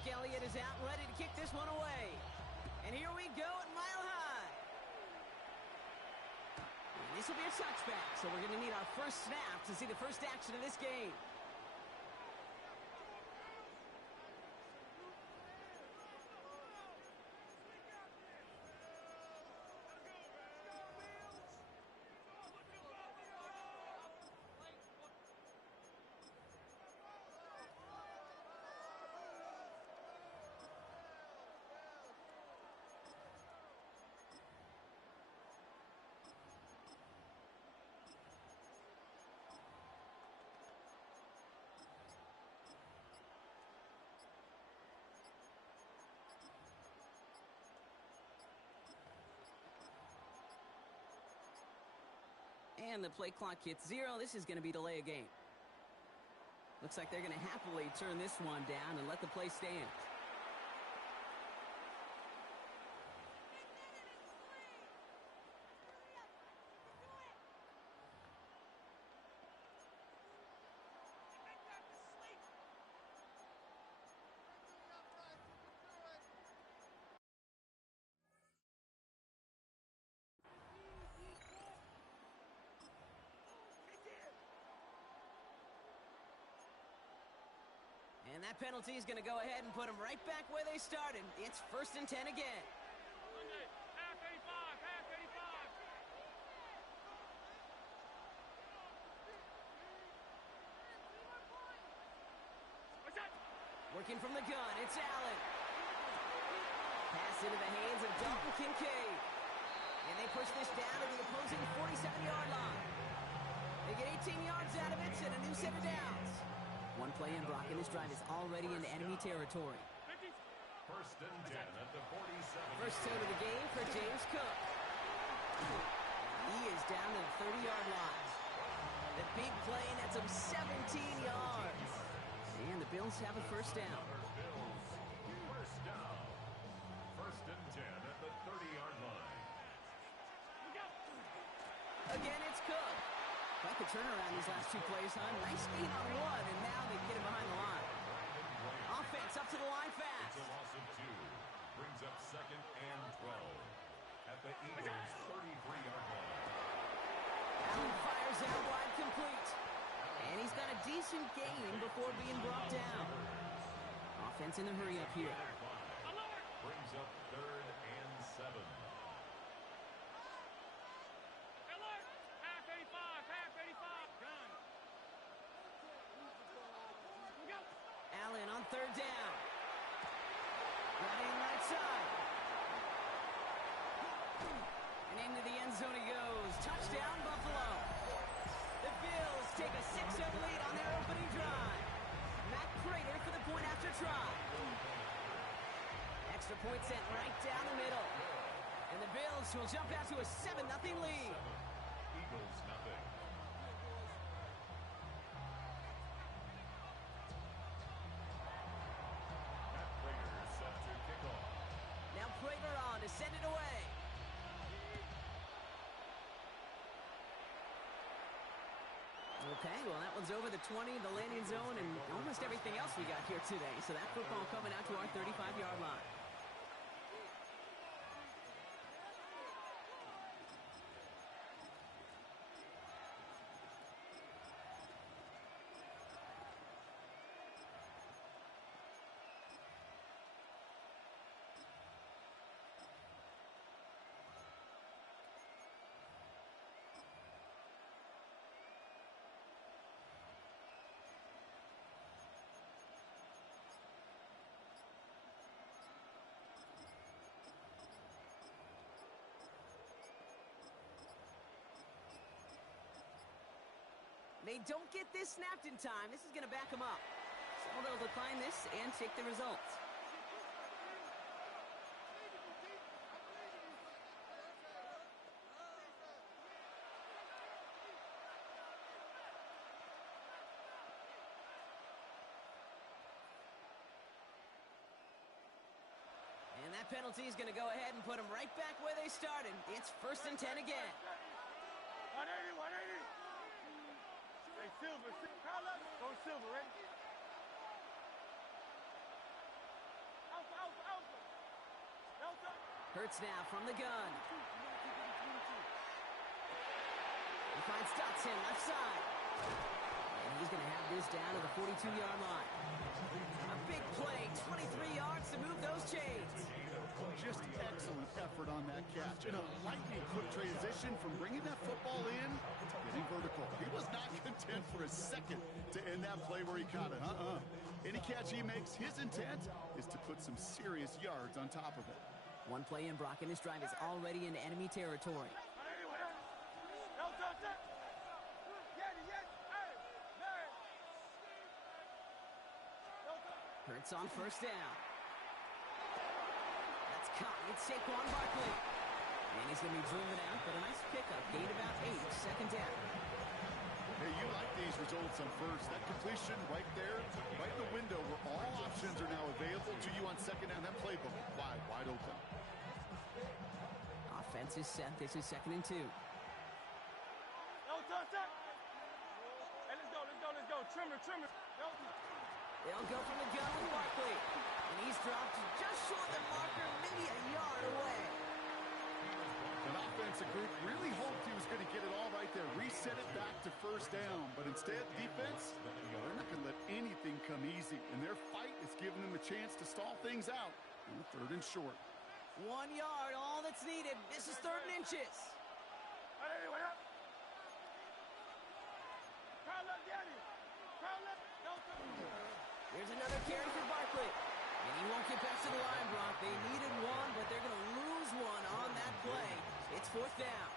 Zeke Elliott is out, ready to kick this one away. And here we go at Mile High. And this will be a touchback, so we're going to need our first snap to see the first action of this game. And the play clock hits 0. This is going to be delay a game. Looks like they're going to happily turn this one down and let the play stand. And that penalty is going to go ahead and put them right back where they started. It's 1st and 10 again. Half 85, half 85. Working from the gun, it's Allen. Pass into the hands of Dalton Kincaid. And they push this down to the opposing 47-yard line. They get 18 yards out of it and a new set of downs. One play in, Brock, and this drive is already into enemy territory. 1st and 10 at the 47. First turn of the game for James Cook. He is down to the 30-yard line. The big play nets him 17 yards. And the Bills have a first down. Bills, first down. 1st and 10 at the 30-yard line. Again, it's Cook. Quite the turnaround these last 2 plays, huh? Nice speed on one, and now they get him behind the line. Offense up to the line fast. It's a loss of 2. Brings up 2nd and 12 at the Eagles' 33-yard line. Allen fires out wide complete. And he's got a decent gain before being brought down. Offense in a hurry up here. Brings up 3rd and 7. Half 85, half 85. Gun. Allen on 3rd down. Running right side. And into the end zone he goes. Touchdown, Buffalo. The Bills take a 6-0 lead on their opening drive. Matt Prater for the point after try. Extra point sent right down the middle. And the Bills will jump out to a 7-0 lead. Eagles nothing. Matt Prater set to kick off. Now Prater on to send it away. Okay, well, that one's over the 20, the landing zone, and almost everything else we got here today. So that football coming out to our 35-yard line. They don't get this snapped in time. This is going to back them up. So they'll decline this and take the results. And that penalty is going to go ahead and put them right back where they started. It's 1st and 10 again. 180, 180. Hey, Silver, go Silver, ready? Alpha, alpha, alpha. Delta. Hurts now from the gun. He finds Dotson left side. And he's going to have this down to the 42-yard line. A big play, 23 yards to move those chains. Just excellent effort on that catch. In a lightning quick transition from bringing that football in to getting vertical. He was not content for a second to end that play where he caught it. Any catch he makes, his intent is to put some serious yards on top of it. One play in, Brock, and this drive is already into enemy territory. Hurts on first down. That's caught. It's Saquon Barkley. And he's going to be driven out, but a nice pickup. Gain about 8, second down. Hey, you like these results on first. That completion right there, right in the window where all options are now available to you on second down. That playbook wide open. Offense is set. This is 2nd and 2. Hey, let's go. Trimmer. They'll go from the gun with Barkley. And he's dropped just short of the marker, maybe a yard away. An offensive group really hoped he was going to get it all right there, reset it back to first down. But instead, defense, they're not going to let anything come easy. And their fight is giving them a chance to stall things out on 3rd and short. 1 yard, all that's needed. This is 3rd and inches. Hey, what up? Carl up, Daddy. Carl up. Here's another carry for Barkley. And he won't get back to the line, Brock. They needed one, but they're going to lose one on that play. It's 4th down.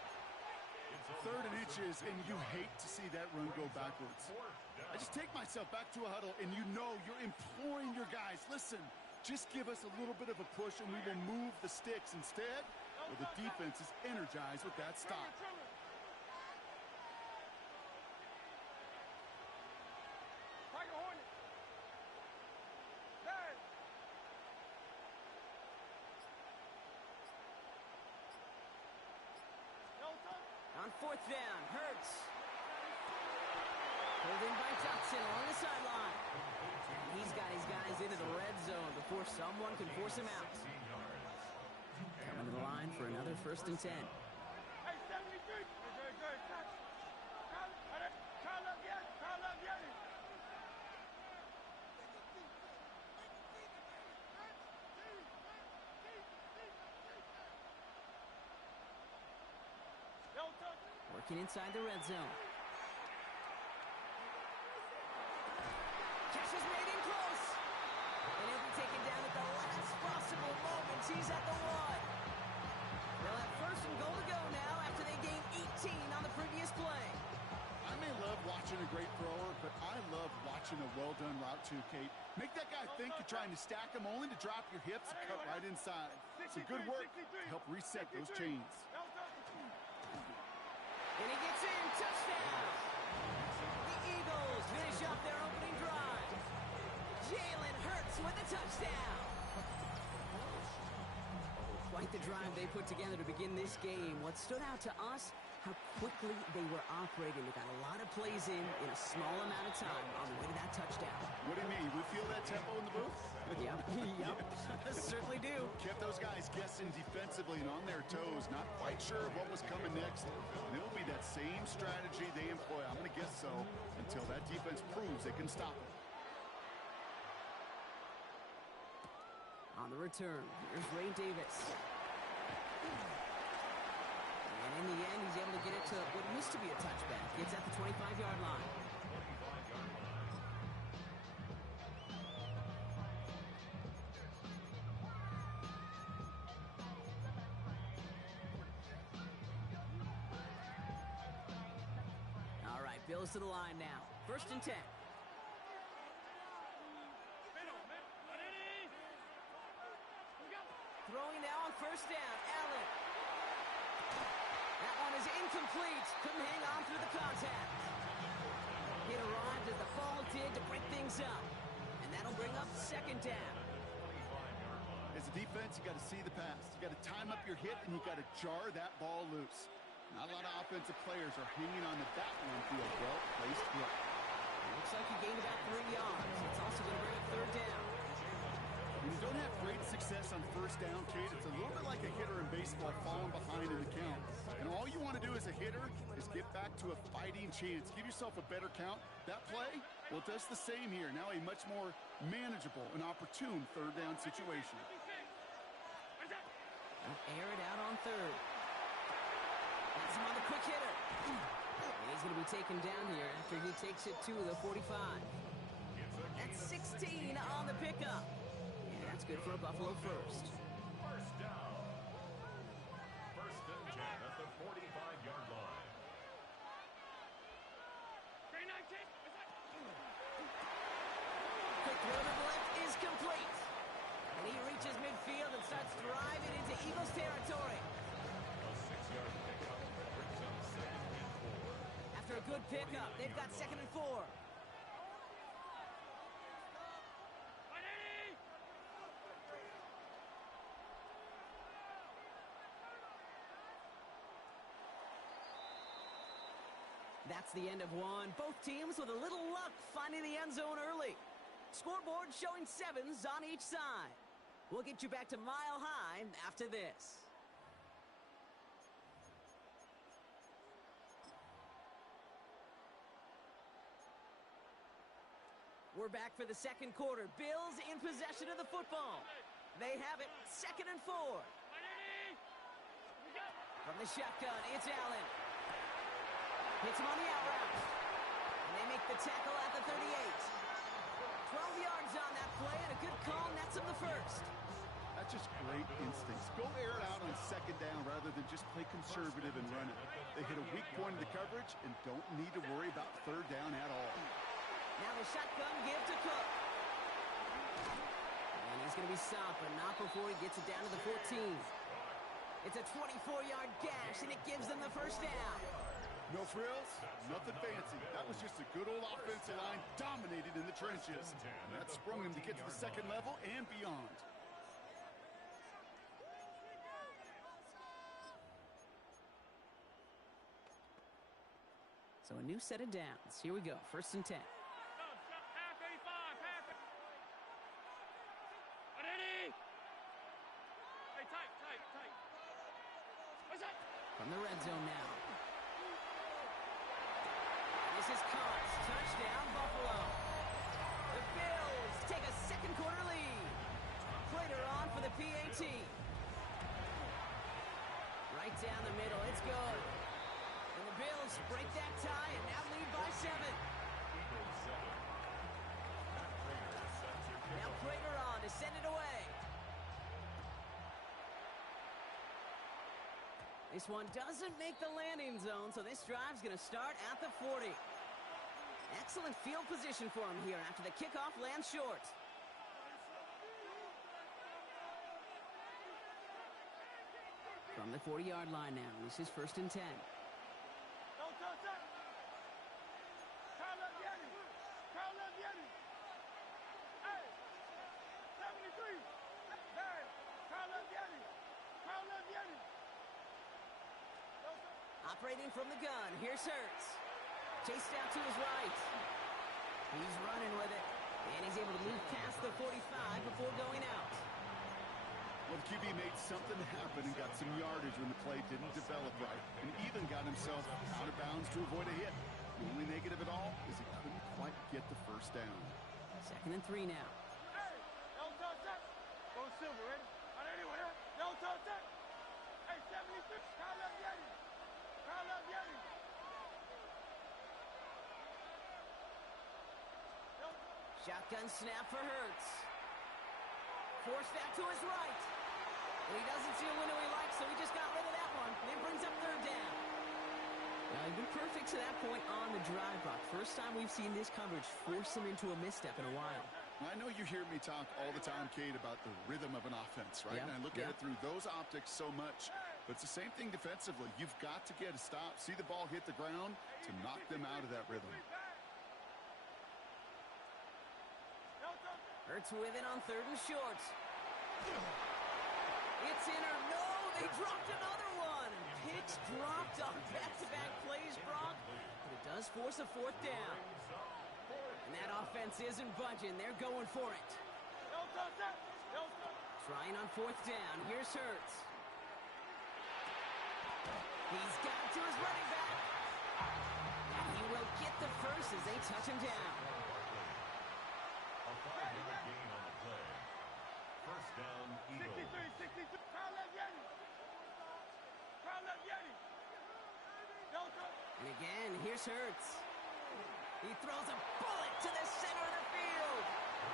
3rd and inches, and you hate to see that run go backwards. I just take myself back to a huddle, and you know you're imploring your guys, listen, just give us a little bit of a push, and we will move the sticks. Instead, well, the defense is energized with that stop. On 4th down, Hurts. Pulled in by Dotson along the sideline. He's got his guys into the red zone before someone can force him out. Coming to the line for another 1st and 10. Hey, 73. Good. Carl up, Daddy. Working inside the red zone. Catch is made in close. And he'll be taken down at the last possible moment. He's at the 1. They'll have 1st and goal to go now after they gained 18 on the previous play. I may love watching a great thrower, but I love watching a well-done route too, Kate. Make that guy think you're trying to stack him only to drop your hips and cut right inside. Some good work to help reset those chains. And he gets in. Touchdown. The Eagles finish off their opening drive. Jalen Hurts with a touchdown. Quite the drive they put together to begin this game. What stood out to us, how quickly they were operating. They got a lot of plays in a small amount of time on the way to that touchdown. What do you mean? We feel that tempo in the booth? Yep. Certainly do. Kept those guys guessing defensively and on their toes, not quite sure of what was coming next. And it'll be that same strategy they employ, I'm going to guess so, until that defense proves they can stop it. On the return, here's Ray Davis. And in the end, he's able to get it to what used to be a touchback. It's at the 25-yard line. All right, Bills to the line now. 1st and 10. Throwing now on 1st down, Allen. That one is incomplete. Couldn't hang on through the contact. It arrived as the fall did to break things up. And that'll bring up 2nd down. As a defense, you got to see the pass. You got to time up your hit, and you got to jar that ball loose. Not a lot of offensive players are hanging on to that one field. Well-placed hit. Looks like he gained about 3 yards. It's also going to bring up 3rd down. When you don't have great success on first down, Kate, it's a little bit like a hitter in baseball falling behind in the count. And all you want to do as a hitter is get back to a fighting chance. Give yourself a better count. That play, well, it does the same here. Now a much more manageable and opportune third down situation. Air it out on third. That's him on the quick hitter. And he's going to be taken down here after he takes it to the 45. That's 16 on the pickup. And that's good for a Buffalo first. First down. First and 10 at the 45-yard line. Quick throw to the left is complete. And he reaches midfield and starts driving into Eagles territory. A 6-yard pickup brings up second and 4. After a good pickup, they've got second and 4. That's the end of one. Both teams with a little luck finding the end zone early. Scoreboard showing 7s on each side. We'll get you back to Mile High after this. We're back for the second quarter. Bills in possession of the football. They have it, second and 4. From the shotgun, it's Allen. Hits him on the out route. And they make the tackle at the 38. 12 yards on that play and a good call nets him the first. That's just great instincts. Go air it out on second down rather than just play conservative and run it. They hit a weak point in the coverage and don't need to worry about third down at all. Now the shotgun give to Cook. And he's going to be stopped, but not before he gets it down to the 14. It's a 24-yard gash, and it gives them the first down. No frills, nothing fancy. That was just a good old offensive line dominated in the trenches. And that sprung them to get to the second level and beyond. So a new set of downs. Here we go, first and 10. From the red zone now. This is caught. Touchdown, Buffalo. The Bills take a second quarter lead. Prater on for the PAT. Right down the middle. It's good. And the Bills break that tie and now lead by 7. Now Prater on to send it away. This one doesn't make the landing zone, so this drive's going to start at the 40. Excellent field position for him here after the kickoff lands short. From the 40-yard line now, this is first and 10. Don't touch that. Carl Vieri. Carl Vieri. Hey, 73. There. Carl Vieri. Carl Vieri. Operating from the gun, here's Hurts. Chased out to his right. He's running with it, and he's able to move past the 45 before going out. Well, the QB made something happen and got some yardage when the play didn't develop right, and even got himself out of bounds to avoid a hit. The only negative at all is he couldn't quite get the first down. Second and 3 now. Hey, don't touch that. Go Silver, ready? On anyone else? Don't touch that. Hey, 76. Carl Vieri. Carl Vieri. Shotgun snap for Hurts. Forced out to his right. And he doesn't see a window he likes, so he just got rid of that one. And it brings up third down. Now, he's been perfect to that point on the drive, Brock. First time we've seen this coverage force him into a misstep in a while. I know you hear me talk all the time, Kate, about the rhythm of an offense, right? Yeah, And I look at it through those optics so much. But it's the same thing defensively. You've got to get a stop, see the ball hit the ground to knock them out of that rhythm. Hurts with it on third and short. It's in or no, they dropped another one. Picks dropped on back-to-back plays, Brock. But it does force a fourth down. And that offense isn't budging. They're going for it. Don't touch that. Trying on fourth down. Here's Hurts. He's got it to his running back. And he will get the first as they touch him down. A 5-yard gain on the play. First down, Eagles. 63, 62. Crowd left Yeti. Crowd left Yeti. Delta. And again, here's Hurts. He throws a bullet to the center of the field.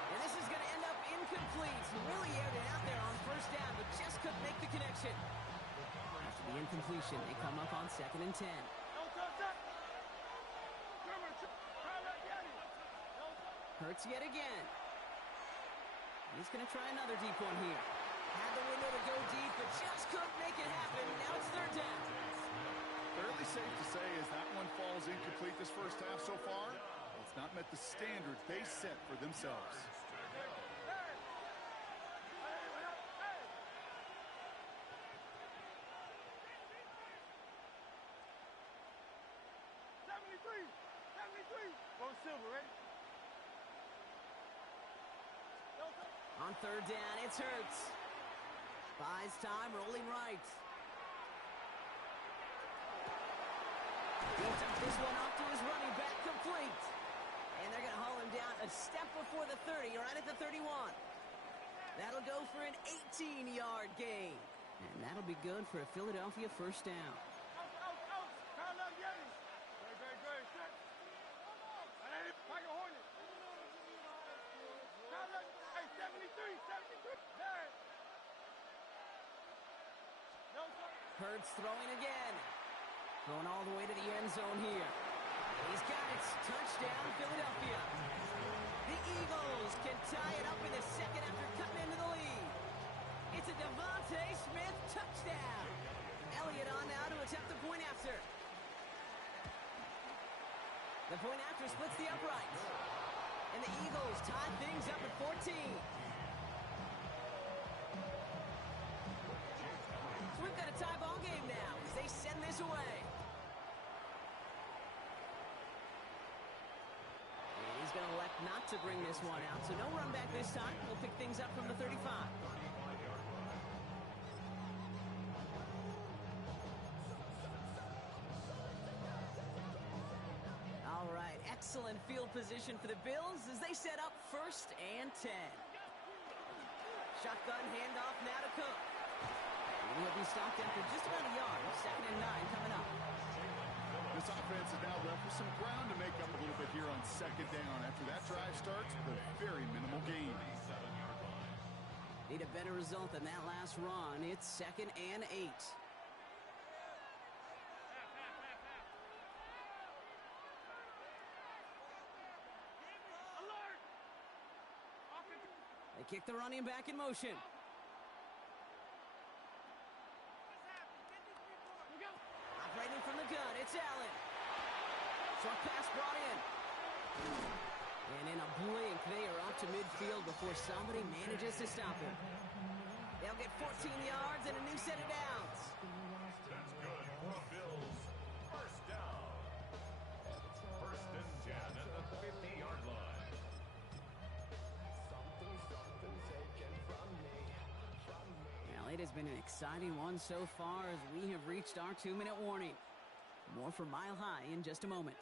And this is going to end up incomplete. He really aired it out there on first down, but just couldn't make the connection. After the incompletion, they come up on 2nd and 10. Delta, attack. Crowd left Yeti. Delta. Hurts yet again. He's going to try another deep one here. Had the window to go deep, but just couldn't make it happen. Now it's third down. Fairly safe to say as that one falls incomplete this first half so far, it's not met the standards they set for themselves. Hey. Hey. 73. 73. Go silver, ready? Delta. On third down, it's Hurts. Buys time, rolling right. He'll dump this one off to his running back, complete. And they're going to haul him down a step before the 30, right at the 31. That'll go for an 18-yard gain. And that'll be good for a Philadelphia first down. Out. Crowd left Yeti. Very good. Set. Tiger Hornet. Crowd left. Hey, 73. There. Delta. Hurts throwing again. Going all the way to the end zone here. He's got it. Touchdown, Philadelphia. The Eagles can tie it up in the second after cutting into the lead. It's a Devontae Smith touchdown. Elliott on now to attempt the point after. The point after splits the uprights. And the Eagles tie things up at 14. So we've got a tie ball game now as they send this away. He's going to elect not to bring this one out, so no run back this time. We'll pick things up from the 35. All right, excellent field position for the Bills as they set up 1st and 10. Shotgun handoff now to Cook. And he'll be stopped after just about a yard. 2nd and 9 coming up. This offense is now left with some ground to make up a little bit here on 2nd down after that drive starts with a very minimal gain. Need a better result than that last run. It's 2nd and 8. Alert. They kick the running back in motion. Operating from the gun, it's Allen. Short pass brought in. And in a blink, they are up to midfield before somebody manages to stop him. They'll get 14 yards and a new set of downs. That's good for the Bills. First down. 1st and 10 at the 50-yard line. Well, it has been an exciting one so far as we have reached our 2-minute warning. More from Mile High in just a moment.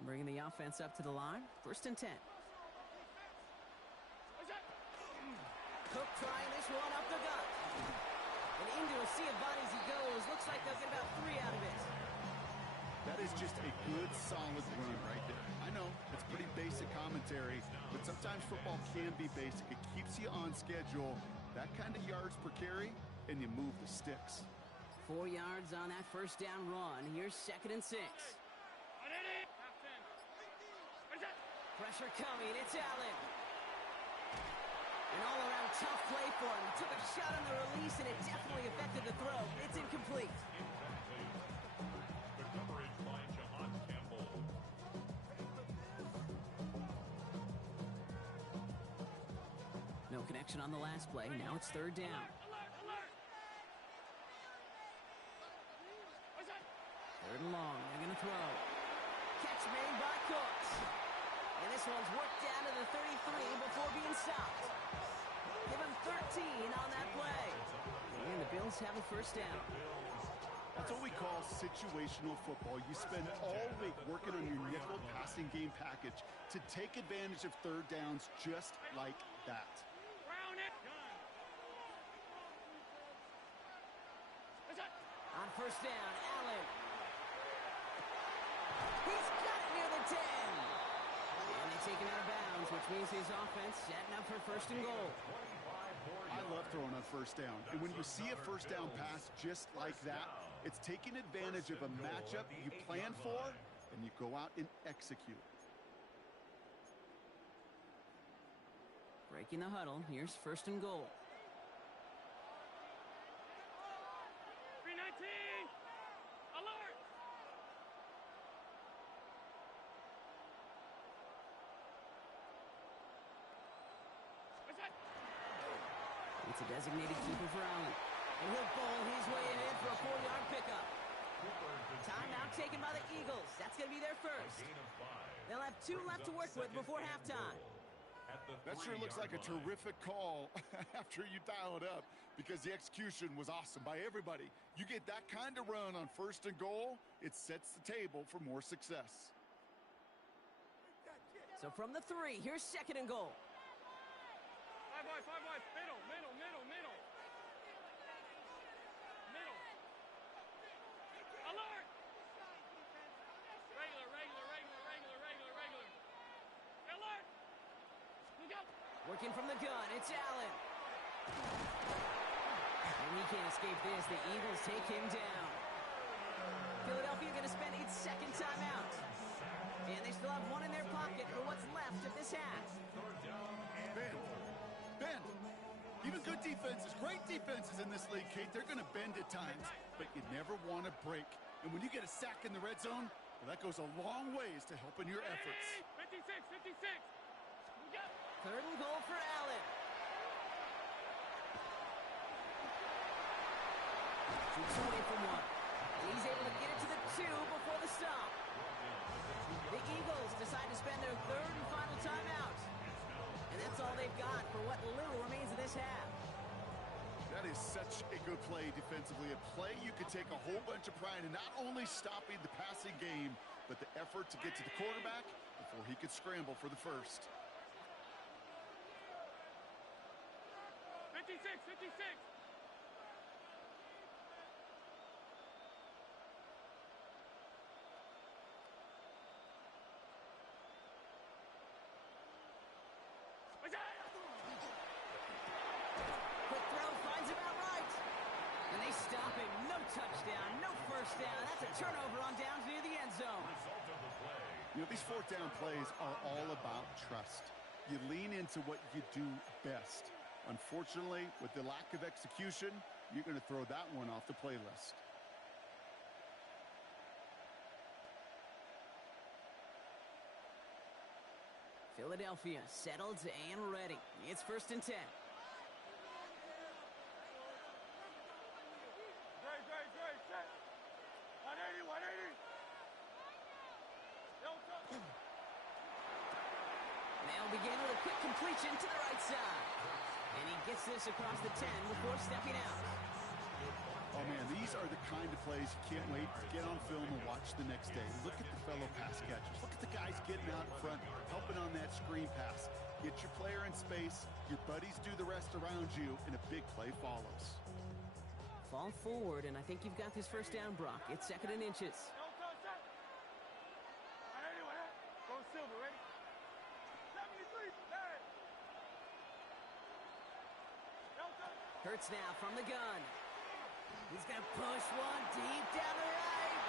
Bringing the offense up to the line. 1st and 10. Cook trying this one up the gut. And into a sea of bodies he goes. Looks like they'll get about 3 out of it. That is just a good, solid run right there. I know, it's pretty basic commentary, but sometimes football can be basic. It keeps you on schedule, that kind of yards per carry, and you move the sticks. 4 yards on that first down run. Here's 2nd and 6. Pressure coming. It's Allen. An all-around tough play for him. He took a shot on the release, and it definitely affected the throw. It's incomplete. Good coverage by Jahan Campbell. No connection on the last play. Now it's 3rd down. Third and long. They're going to throw. Catch made by Cooks. And this one's worked down to the 33 before being stopped. Give him 13 on that play. And the Bills have a first down. That's what we call situational football. You spend all week working on your nickel passing game package to take advantage of third downs just like that. Round it. On first down, Allen. He's got it near the 10. And they take him out of bounds, which means his offense setting up for first and goal. I love throwing on first down. And when you see a first down pass just like that, it's taking advantage of a matchup you plan for, and you go out and execute. Breaking the huddle, here's first and goal. 319. Alert. What's that? It's a designated keeper for Allen. And he'll bowl his way ahead for a 4-yard pickup. Timeout taken by the Eagles. That's going to be their first. They'll have 2 left to work with before halftime. That sure looks like a terrific call after you dial it up, because the execution was awesome by everybody. You get that kind of run on first and goal, it sets the table for more success. So from the 3, here's second and goal. 5 wide. Middle. Alert. Regular. Alert. Look out. Working from the gun, it's Allen. And he can't escape this. The Eagles take him down. Philadelphia going to spend its second timeout. And they still have one in their pocket for what's left of this half. Ben, even good defenses, great defenses in this league, Kate, they're going to bend at times, but you never want to break. And when you get a sack in the red zone, well, that goes a long ways to helping your efforts. 56. Look out. Third and goal for Allen. Shoots away from one. And he's able to get it to the 2 before the stop. The Eagles decide to spend their third and final timeout. And that's all they've got for what little remains of this half. That is such a good play defensively. A play you could take a whole bunch of pride in, not only stopping the passing game, but the effort to get to the quarterback before he could scramble for the first. 56. What's that? Quick throw finds him outright. And they stop him. No touchdown, no first down. That's a turnover on downs near the end zone. You know, these fourth down plays are all about trust. You lean into what you do best. Unfortunately, with the lack of execution, you're going to throw that one off the playlist. Philadelphia settled and ready. It's first and 10. Dre. Set. 180. They'll begin with a quick completion to the right side. And he gets this across the 10 before stepping out. Oh, man, these are the kind of plays you can't wait to get on film and watch the next day. Look at the fellow pass catchers. Look at the guys getting out in front, helping on that screen pass. Get your player in space, your buddies do the rest around you, and a big play follows. Fall forward, and I think you've got this first down, Brock. It's second and inches. Go Silver, ready? 73. Hey. Hurts now from the gun. He's going to push one deep down the right.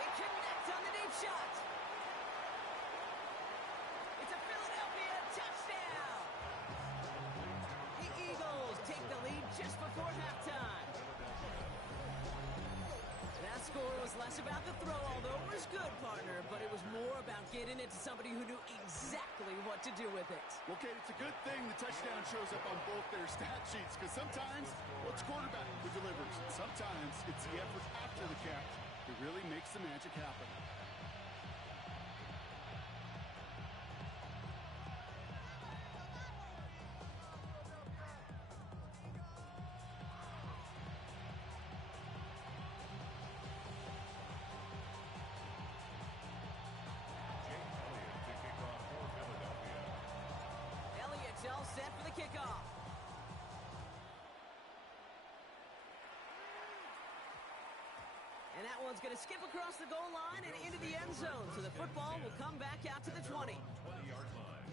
They connect on the deep shot. It's a Philadelphia touchdown. The Eagles take the lead just before halftime. That score was less about the throw, although it was good, partner, but it was more about getting it to somebody who knew exactly what to do with it. Okay, it's a good thing the touchdown shows up on both their stat sheets, because sometimes, well, it's quarterback who delivers. Sometimes it's the effort after the catch that really makes the magic happen. kickoff. And that one's going to skip across the goal line and into the end zone. So the football will come back out to the 20. 20-yard line.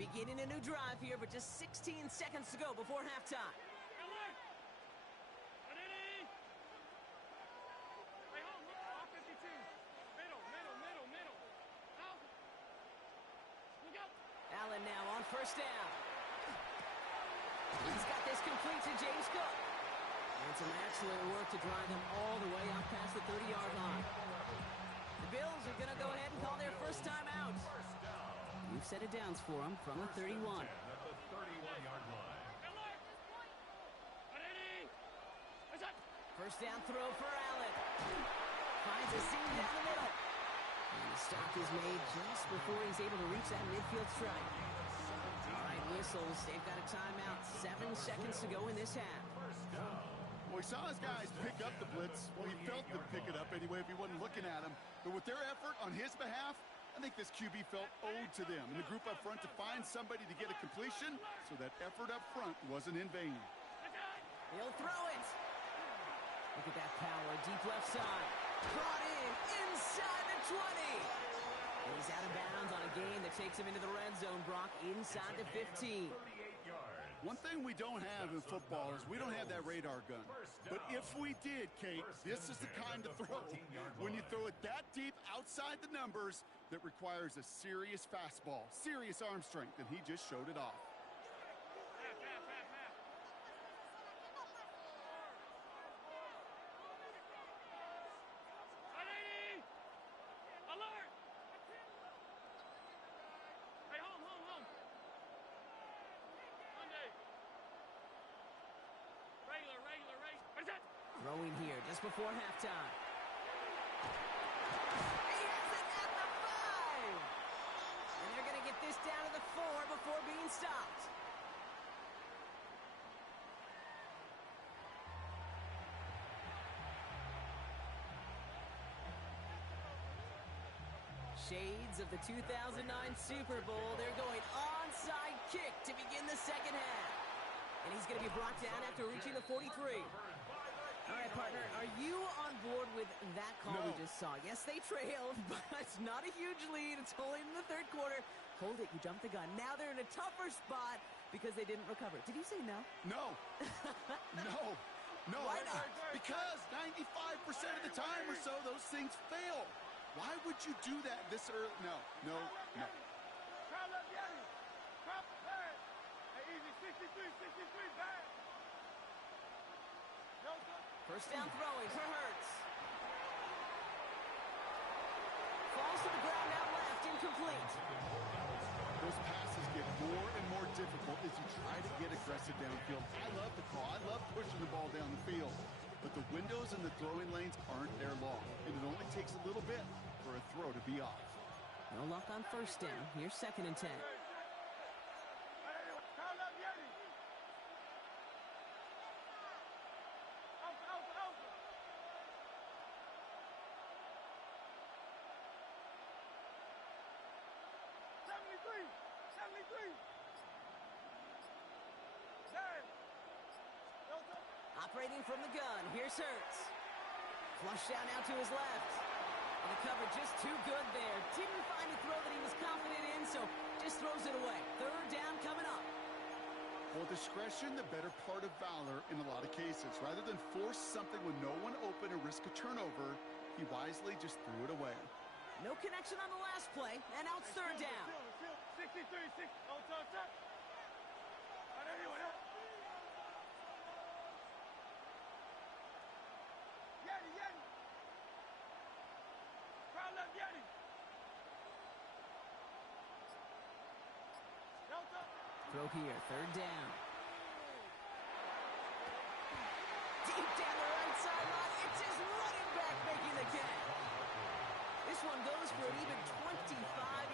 Beginning a new drive here, but just 16 seconds to go before halftime. Allen now on first down. He's got this complete to James Cook. And some excellent work to drive them all the way up past the 30-yard line. The Bills are going to go ahead and call their first time out. We've set it downs for them from the 31. At the 31-yard line. First down throw for Allen. Finds a seam down the middle. And the stop is made just before he's able to reach that midfield strike. All right, whistles. They've got a timeout. 7 seconds to go in this half. Well, we saw his guys pick up the blitz. Well, he felt them pick it up anyway if he wasn't looking at him. But with their effort on his behalf, I think this QB felt owed to them and the group up front to find somebody to get a completion, so that effort up front wasn't in vain. He'll throw it. Look at that power. Deep left side. Brought in inside the 20. And he's out of bounds on a gain that takes him into the red zone, Brock, inside the 15. 38 yards. One thing we don't have in football is we don't have that radar gun. But if we did, Kate, this is the kind of throw. When you throw it that deep outside the numbers, that requires a serious fastball, serious arm strength, and he just showed it off. Throwing here just before halftime. He has it at the 5. And they're going to get this down to the 4 before being stopped. Shades of the 2009 Super Bowl. They're going onside kick to begin the second half. And he's going to be brought down after reaching the 43. All right, partner, are you on board with that call we just saw? Yes, they trailed, but it's not a huge lead. It's only in the third quarter. Hold it, you jumped the gun. Now they're in a tougher spot because they didn't recover. Did you say no? No. No. Why not? Because 95% of the time or so, those things fail. Why would you do that this early? No. Crowd up, Yanni. Crowd back. Hey, easy, 63, back. No, sir. First down throwing for Hurts. Falls to the ground out left, incomplete. Those passes get more and more difficult as you try to get aggressive downfield. I love the call. I love pushing the ball down the field. But the windows in the throwing lanes aren't there long, and it only takes a little bit for a throw to be off. No luck on first down. Here's 2nd and 10. Crowd up, Yanni. Out. 73. There. No, sir. Operating from the gun. Here's Hurts. Flush down out to his left. And the cover just too good there. Didn't find a throw that he was confident in, so just throws it away. Third down coming up. Well, discretion, the better part of valor in a lot of cases. Rather than force something with no one open and risk a turnover, he wisely just threw it away. No connection on the last play, and now it's third down. 63, 6. No touch. Anyway, Yanni. Crowd left, Yanni. Delta. Throw here, third down. Deep down the right sideline, it's his running back making the catch. This one goes for an even 25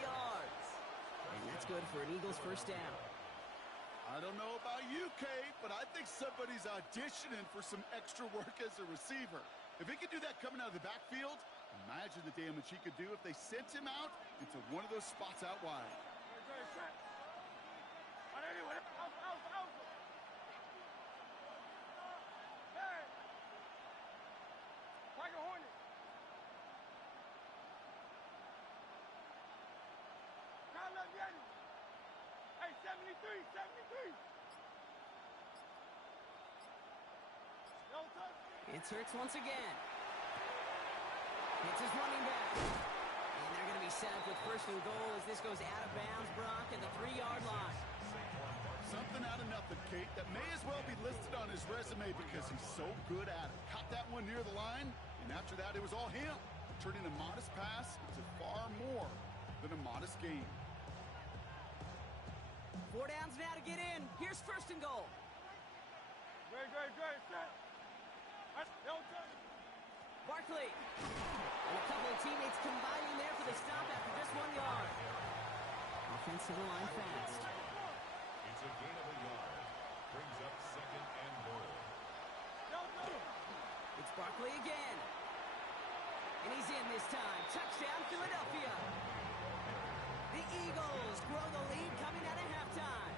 yards. And that's good for an Eagles first down. I don't know about you, Kate, but I think somebody's auditioning for some extra work as a receiver. If he could do that coming out of the backfield, imagine the damage he could do if they sent him out into one of those spots out wide. Tiger Hornet. Kyle Yeti. Hey, 73, 73. No touch. It's Hurts once again. It's his running back. And they're going to be set up with first and goal as this goes out of bounds, Brock, at the 3-yard line. Something out of nothing, Kate, that may as well be listed on his resume because he's so good at it. Caught that one near the line, and after that, it was all him, turning a modest pass into far more than a modest gain. 4 downs now to get in. Here's first and goal. Great, set. No touch. Barkley. And a couple of teammates combining there for the stop after just 1 yard. Offense to the line fast. It's a gain of a yard. Brings up second and goal. No touch. It's Barkley again. And he's in this time. Touchdown, Philadelphia. The Eagles grow the lead coming out of halftime.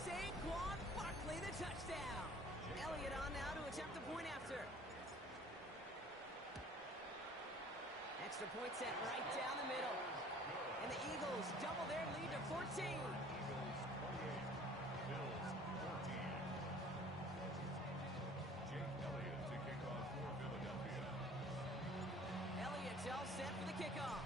Saquon Barkley, the touchdown. Elliott on now to attempt the point after. Extra point set right down the middle. And the Eagles double their lead to 14. Eagles 28, Bills 14. Jake Elliott to kick off for Philadelphia. Elliott's all set for the kickoff.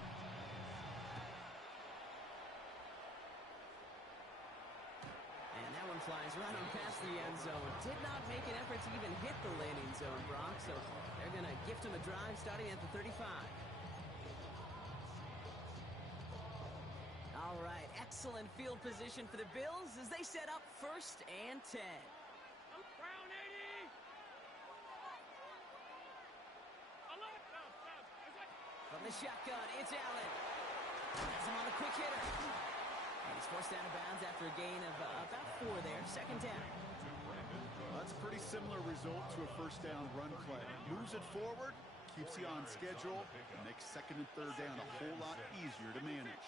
And that one flies right on past the end zone. Did not make an effort to even hit the landing zone, Brock, so they're going to gift him a drive starting at the 35. All right, excellent field position for the Bills as they set up first and 10. Brown 80. From the shotgun, it's Allen. Has him on the quick hitter. And he's forced out of bounds after a gain of about 4 there. Second down. That's a pretty similar result to a first down run play. Moves it forward, keeps you on schedule, and makes second and third down a whole lot easier to manage.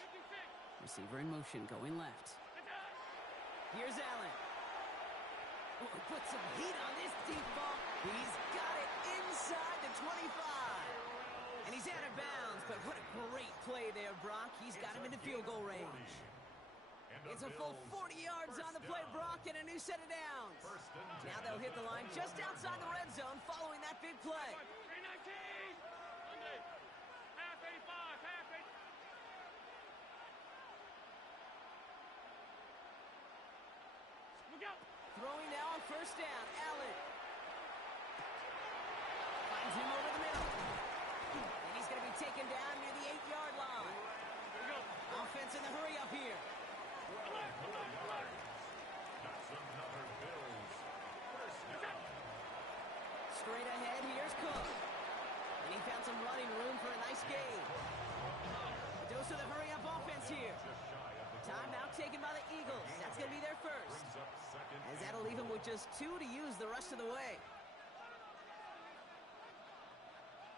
Receiver in motion, going left. Here's Allen. Oh, put some heat on this deep ball. He's got it inside the 25. And he's out of bounds, but what a great play there, Brock. He's got him into field goal range. It's a full 40 yards on the play, Brock, and a new set of downs. Now they'll hit the line just outside the red zone following that big play. 319. Sunday. Half 85. Half 85. Look out. Throwing now on first down, Allen. Finds him over the middle. And he's going to be taken down near the 8-yard line. Offense in the hurry up here. That's another Bills first down. Straight ahead, here's Cook. And he found some running room for a nice gain. A dose of the hurry-up offense here. Timeout taken by the Eagles. That's going to be their first. Brings up second. As that'll leave them with just 2 to use the rest of the way.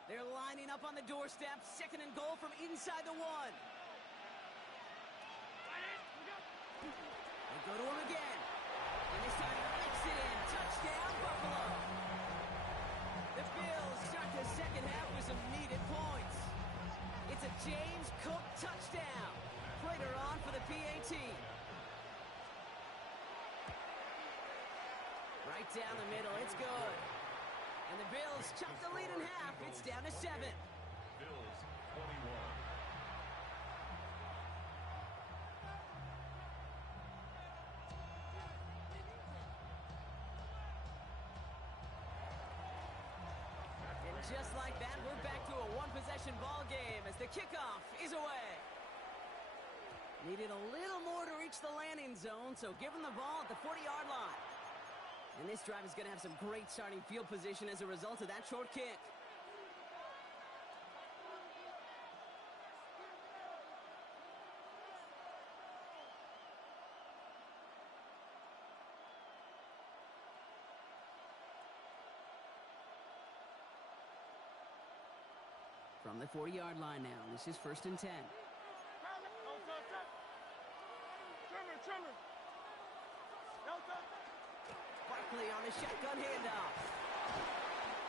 They're lining up on the doorstep. Second and goal from inside the 1. They go to him again. And this time he makes it in. Touchdown, Buffalo. The Bills start the second half with some needed points. It's a James Cook touchdown. Later on for the PAT. Right down the middle. It's good. And the Bills chop the lead in half. It's down to 7. Bills 21. Just like that, we're back to a one-possession ball game as the kickoff is away. Needed a little more to reach the landing zone, so give them the ball at the 40-yard line. And this drive is going to have some great starting field position as a result of that short kick. From the 40-yard line now. This is 1st and 10. No touch that. Trimmer. No touch that. Barkley on the shotgun handoff.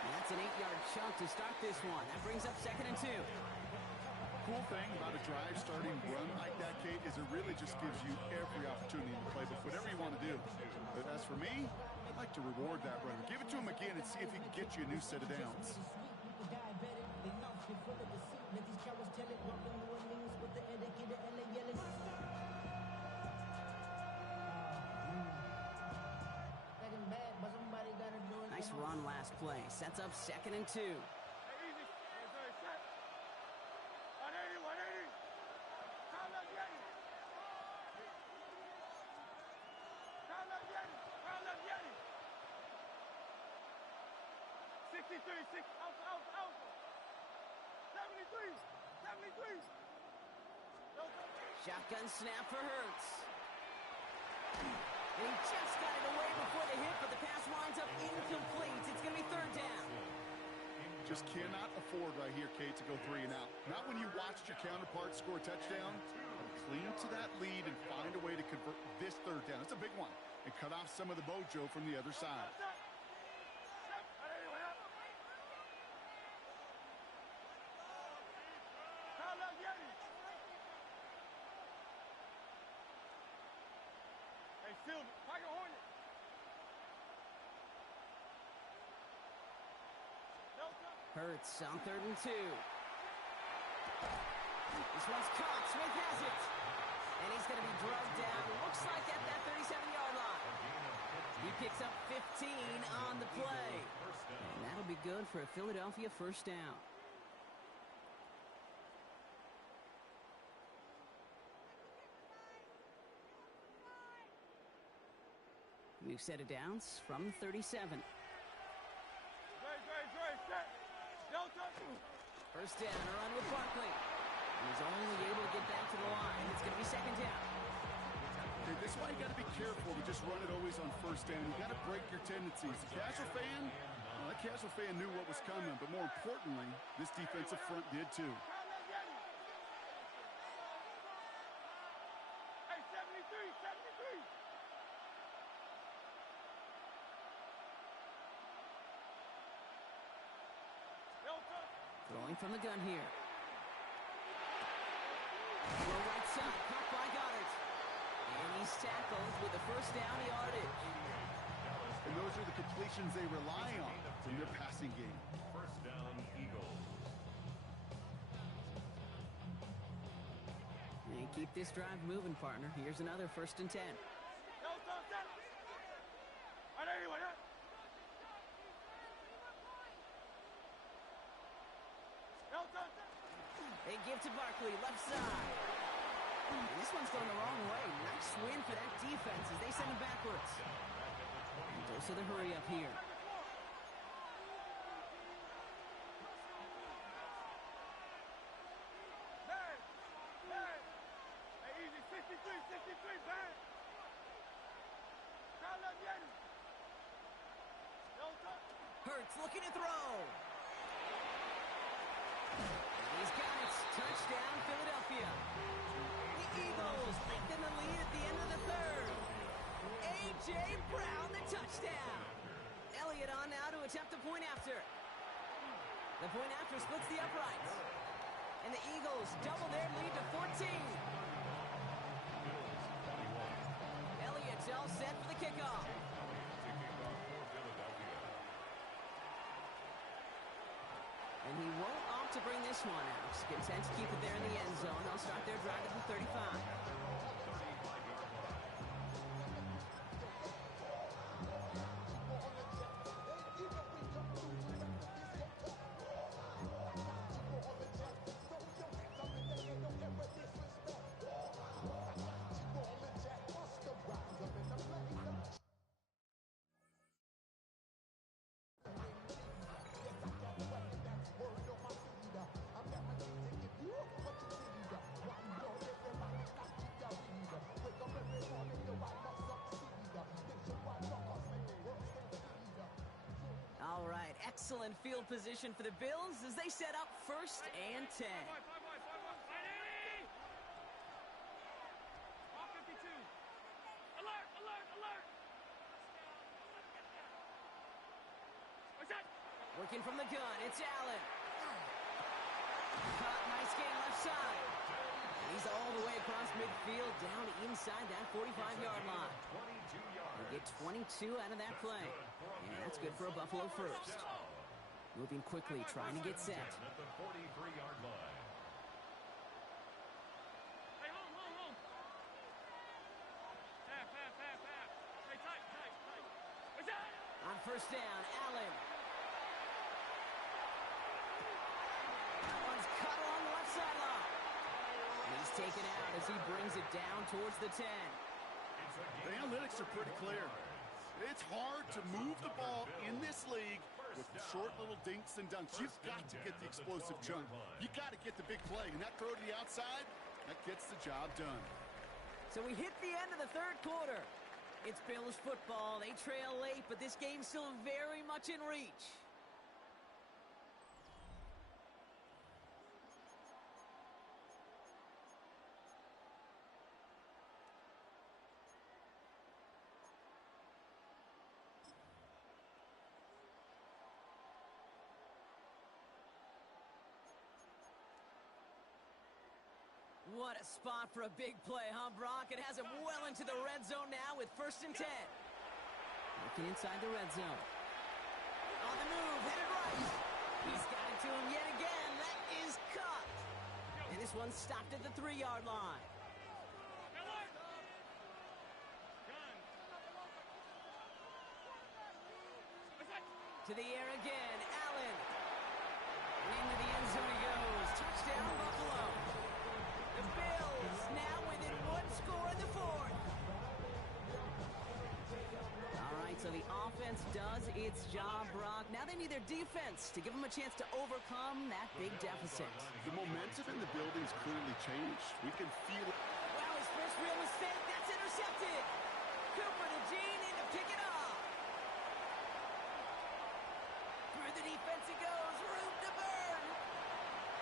And that's an 8-yard chunk to start this one. That brings up 2nd and 2. Cool thing about a drive starting run like that, Kate, is it really just gives you every opportunity in the playbook, whatever you want to do. But as for me, I'd like to reward that runner. Give it to him again and see if he can get you a new set of downs. Nice run last play. Sets up 2nd and 2. Hey, easy. Hey, set. 180. Time left, Yeti. 63, 6, out. 73. No touch. Shotgun snap for Hurts. And he just got it away before the hit, but the pass winds up incomplete. It's going to be 3rd down. Just cannot afford right here, Kate, to go 3 and out. Not when you watched your counterpart score a touchdown. Cling to that lead and find a way to convert this 3rd down. It's a big one. And cut off some of the mojo from the other side. Hey, Silver, Tiger Hornet. No touch. Hurts on 3rd and 2. This one's caught. Smith has it. And he's going to be drugged down. Looks like at that 37-yard line. He picks up 15 on the play. And that'll be good for a Philadelphia 1st down. New set of downs from 37. Dre, set. No touch. 1st down, a run with Barkley. And he's only able to get back to the line. It's going to be 2nd down. Okay, this is why you got to be careful to just run it always on 1st down. You got to break your tendencies. The casual fan, well, that casual fan knew what was coming, but more importantly, this defensive front did too. Hey, 73. No touch. Throwing from the gun here. Low right side, caught by Goddard. And he's tackled with the 1st down yardage. And those are the completions they rely on in their passing game. 1st down, Eagles. And keep this drive moving, partner. Here's another 1st and 10. No touch that. 180. No touch that. They give to Barkley, left side. And this one's going the wrong way. Nice win for that defense as they send him backwards. And those are the hurry up here. Hey, easy. 63, bang. Time left, Yeti. No touch. Hurts looking to throw. And he's got it. Touchdown, Philadelphia. The Eagles lengthen the lead at the end of the 3rd. A.J. Brown, the touchdown. Elliott on now to attempt a point after. The point after splits the uprights. And the Eagles double their lead to 14. Elliott's all set for the kickoff. And he won't opt to bring this one out. He's content to keep it there in the end zone. They'll start their drive at the 35. excellent field position for the Bills as they set up 1st and 10. Ready? Ball 52. Alert, alert, alert. What's that? Working from the gun, it's Allen. Caught, nice gain left side. And he's all the way across midfield, down inside that 45-yard line. 22 yards. They get 22 out of that play. And that's good for a Buffalo first. Moving quickly, trying to get set. At the 43-yard line. Hey, hold. Half. Hey, tight. What's that? On 1st down, Allen. That one's cut along the left sideline. And he's taken out as he brings it down towards the 10. The analytics are pretty clear. It's hard to move the ball in this league with short little dinks and dunks. You've got to get the explosive jump. You got to get the big play, and that throw to the outside, that gets the job done. So we hit the end of the 3rd quarter. It's Bills football. They trail late, but this game's still very much in reach. What a spot for a big play, huh, Brock? It has him well into the red zone now with 1st and 10. Looking inside the red zone. On the move, headed right. He's got it to him yet again. That is cut. And this one stopped at the 3-yard line. Alert. Gun. What's that? To the air again, Allen. Into the end zone he goes. Touchdown, Buffalo. The Bills now within 1 score in the 4th. All right, so the offense does its job, Brock. Now they need their defense to give them a chance to overcome that big deficit. The momentum in the building's clearly changed. We can feel it. Wow, his first real mistake. That's intercepted. Cooper to Gene in to pick it up. Through the defense it goes. Room to burn.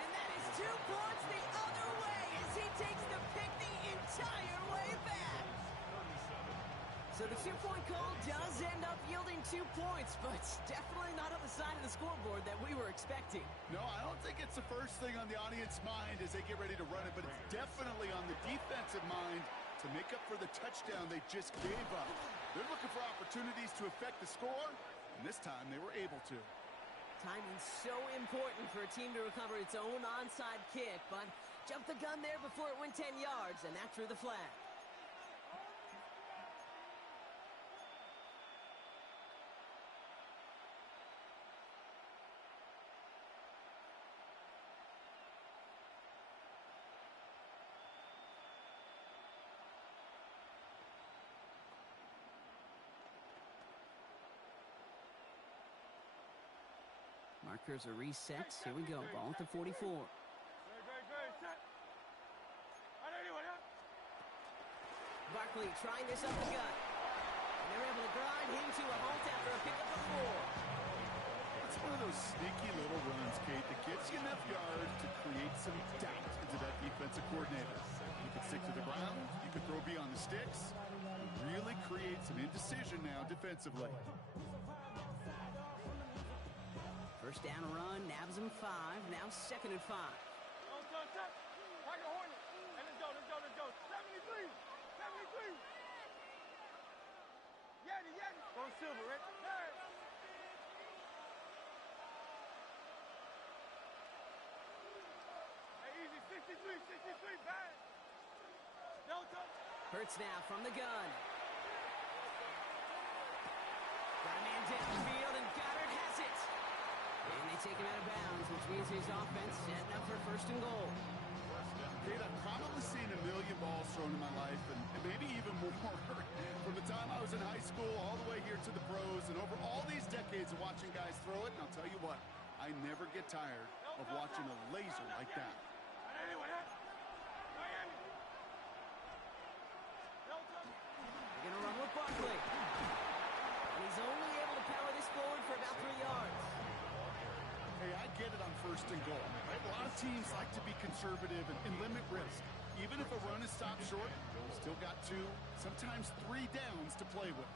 And that is 2 points the other way as he takes the pick the entire way back. So the 2-point call does end up yielding 2 points, but it's definitely not on the side of the scoreboard that we were expecting. No, I don't think it's the first thing on the audience mind as they get ready to run it, but it's definitely on the defensive mind to make up for the touchdown they just gave up. They're looking for opportunities to affect the score, and this time they were able to. Timing's so important for a team to recover its own onside kick, but jumped the gun there before it went 10 yards, and that drew the flag. Markers are reset. Here we go. Ball at the 44. Good. Set. Anyone, yeah? Barkley trying this up the gut. And they're able to grind him to a halt after a pickup of 4. It's one of those sneaky little runs, Kate, that gets you enough yards to create some doubt into that defensive coordinator. You can stick to the ground. You can throw beyond the sticks. Really create some indecision now defensively. First down run, nabs him 5. Now 2nd and 5. Don't touch that. Tiger Hornet. And let's go. 73. Yeti. Go silver, Rick. Hey. Hey, easy. 63. Bang. Don't touch. Hurts now from the gun. Got a man downfield, and Goddard has it. And they take him out of bounds, which means his offense setting up for 1st and goal. Kate, I've probably seen a million balls thrown in my life, and maybe even more from the time I was in high school all the way here to the pros, and over all these decades of watching guys throw it, and I'll tell you what, I never get tired of watching a laser like that. Anyone, yeah? Miami. Don't touch. They're going to run with Barkley. And he's only able to power this forward for about 3 yards. first and goal. Right? A lot of teams like to be conservative and limit risk. Even if a run is stopped short, you've still got 2, sometimes 3 downs to play with.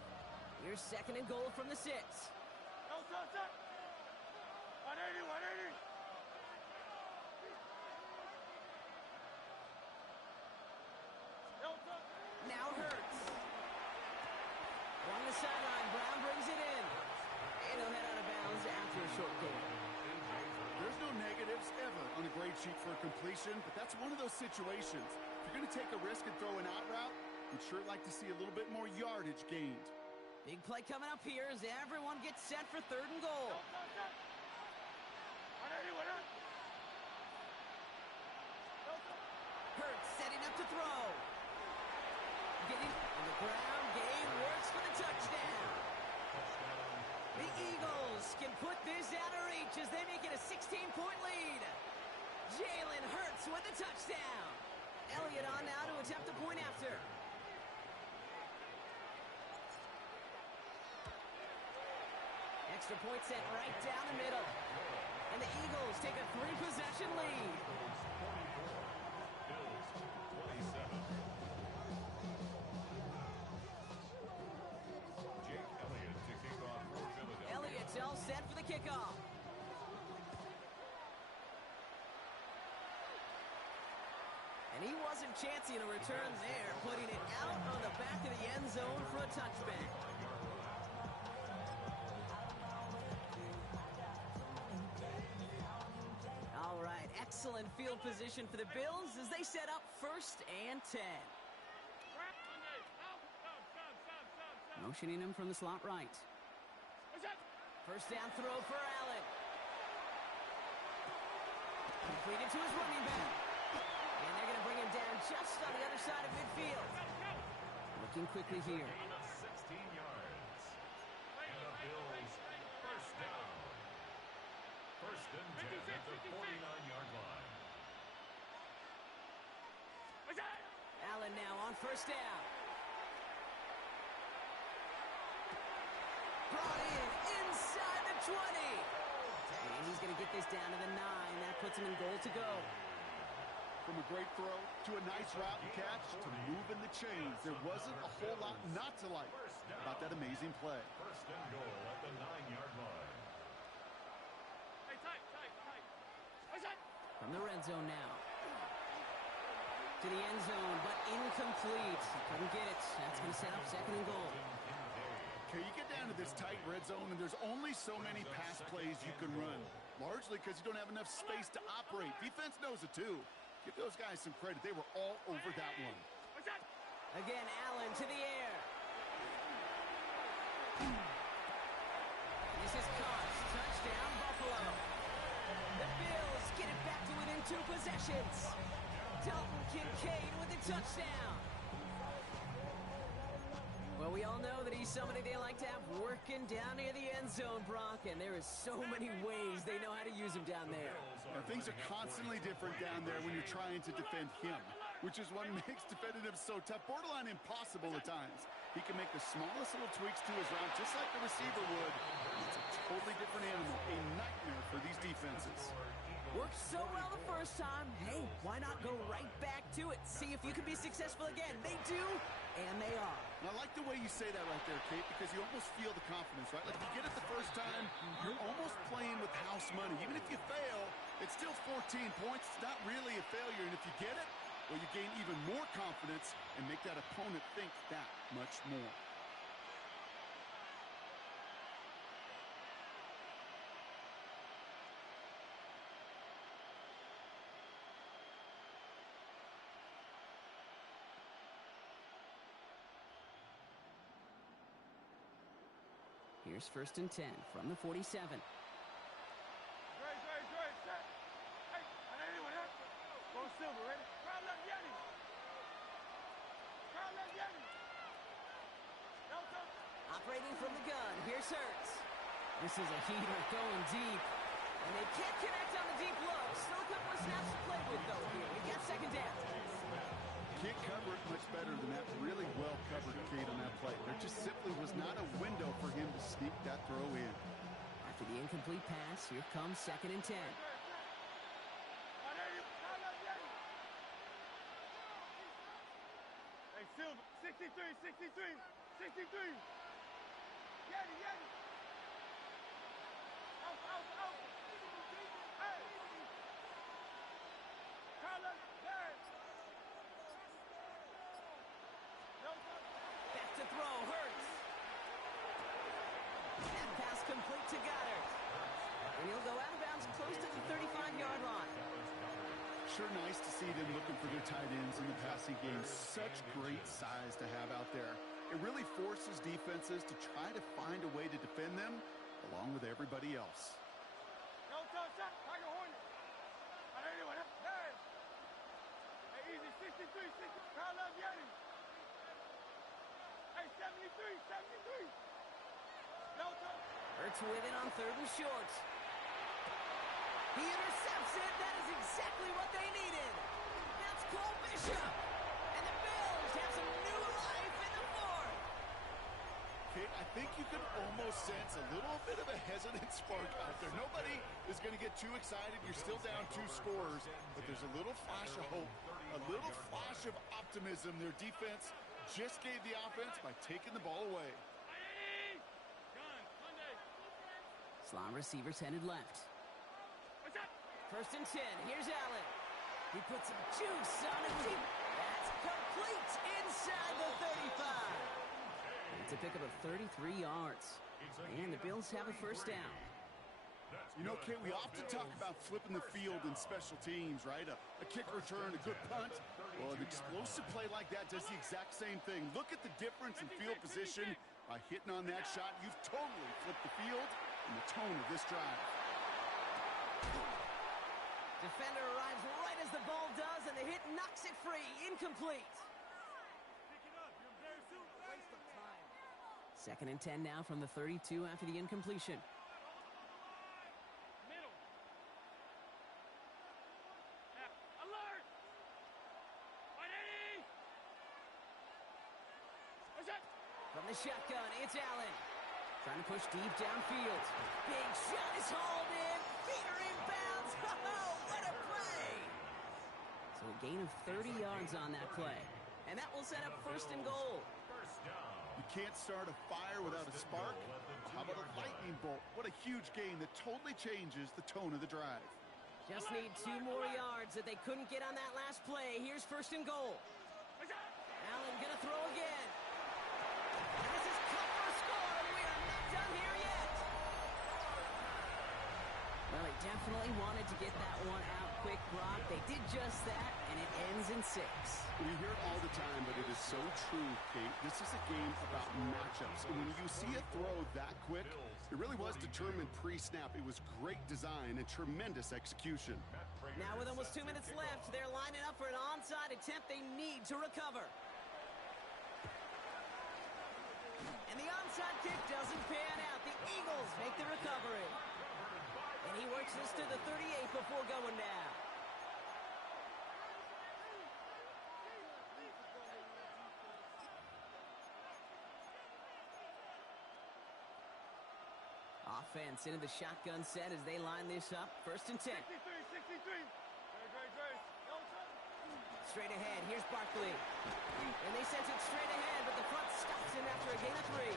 Here's second and goal from the 6. No touch up. 180, 180. No touch. Now Hurts. Along the sideline, Brown brings it in. And he'll head out of bounds after a short gain. There's no negatives ever on a grade sheet for a completion, but that's one of those situations. If you're going to take a risk and throw an out route, you'd sure like to see a little bit more yardage gained. Big play coming up here as everyone gets set for third and goal. No touch up. 180, 180. No touch. Hurts setting up to throw. Getting on the ground, game works for the touchdown. The Eagles can put this out of reach as they make it a 16-point lead. Jalen Hurts with the touchdown. Elliott on now to attempt a point after. Extra point set right down the middle. And the Eagles take a 3-possession lead. Jake Elliott to kick off for Philadelphia. Elliott's all set for the kickoff. And he wasn't chancing a return there, putting it out on the back of the end zone for a touchback. All right, excellent field position for the Bills as they set up 1st and 10. Motioning him from the slot right. First down throw for Allen. Completed to his running back. And they're going to bring him down just on the other side of midfield. Looking quickly here. 16 yards. And the Bills first down. First and 10 at the 49-yard line. Allen now on first down. Brought in inside the 20. And he's going to get this down to the 9. That puts him in goal to go. From a great throw to a nice route and catch to moving the chains, there wasn't a whole lot not to like about that amazing play. First and goal at the 9-yard line. From the red zone now. To the end zone, but incomplete. Couldn't get it. That's going to set up second and goal. Okay, you get down to this tight red zone, and there's only so many pass plays you can run, largely because you don't have enough space to operate. Defense knows it, too. Give those guys some credit. They were all over that one. Again, Allen to the air. This is caught. Touchdown, Buffalo. The Bills get it back to within 2 possessions. Dalton Kincaid with the touchdown. Well, we all know that he's somebody they like to have working down near the end zone, Brock, and there is so many ways they know how to use him down there. Now, things are constantly different down there when you're trying to defend him, which is what makes defending him so tough, borderline impossible at times. He can make the smallest little tweaks to his route, just like the receiver would. It's a totally different animal, a nightmare for these defenses. Worked so well the first time. Hey, why not go right back to it? See if you can be successful again. They do, and they are. And I like the way you say that right there, Kate, because you almost feel the confidence, right? Like, if you get it the first time, you're almost playing with house money. Even if you fail, it's still 14 points. It's not really a failure. And if you get it, well, you gain even more confidence and make that opponent think that much more. Here's first and 10 from the 47. Great, set. Hey, I need anyone here. Go silver, ready? Crowd left Yeti. Crowd left Yeti. No touch. Operating from the gun, here's Hurts. This is a heater going deep. And they can't connect on the deep low. Still a couple of snaps to play with, though, here. We got second down. Can't cover it much better than that. Really well covered, Kate, on that play. There just simply was not a window for him to sneak that throw in. After the incomplete pass, here comes second and 10. 63, 63, 63. Yeti. Out. Hey. Carlos, there. No, Back to throw, Hurts. That pass complete to Goddard. And he'll go out of bounds close to the 35-yard line. Sure nice to see them looking for their tight ends in the passing game. Such great size to have out there. It really forces defenses to try to find a way to defend them along with everybody else. no touch up. Tiger Hornet. Anyway, there. Hey, easy. 63, 60. Carlos Yeti. Hey, 73. No touch. Hurts with it on 3rd and short. He intercepts it. That is exactly what they needed. That's Cole Bishop. And the Bills have some new life in the 4th. Kate, I think you can almost sense a little bit of a hesitant spark out there. Nobody is going to get too excited. You're still down 2 scorers, but there's a little flash of hope, a little flash of optimism. Their defense just gave the offense by taking the ball away. Slot receivers headed left. 1st and 10. Here's Allen. He puts some juice on it. That's complete inside the 35. It's a pickup of 33 yards. And the Bills have a first down. You know, Kate, we often talk about flipping the field in special teams, right? A kick return, a good punt. Well, an explosive play like that does the exact same thing. Look at the difference in field position. By hitting on that shot, you've totally flipped the field and the tone of this drive. Defender arrives right as the ball does, and the hit knocks it free. Incomplete. 2nd and 10 now from the 32 after the incompletion. Middle. Alert! From the shotgun, it's Allen. Trying to push deep downfield. Big shot is hauled in. Feet are inbounds. Oh, what a play! So a gain of 30 yards on that play. And that will set up 1st and goal. You can't start a fire without a spark. How about a lightning bolt? What a huge gain that totally changes the tone of the drive. Just need 2 more yards that they couldn't get on that last play. Here's 1st and goal. Allen gonna throw again. And this is cut for a score, and we are not done here yet. Well, he definitely wanted to get that one out quick, Brock. They did just that, and it ends in 6. We hear it all the time, but it is so true, Kate. This is a game about matchups. And when you see a throw that quick, it really was determined pre-snap. It was great design and tremendous execution. Now with almost 2 minutes left, they're lining up for an onside attempt they need to recover. And the onside kick doesn't pan out. The Eagles make the recovery. And he works this to the 38 before going down. Offense into the shotgun set as they line this up. 1st and 10. 63. Great. Straight ahead, here's Barkley. And they sent it straight ahead, but the front stops him after a gain of 3.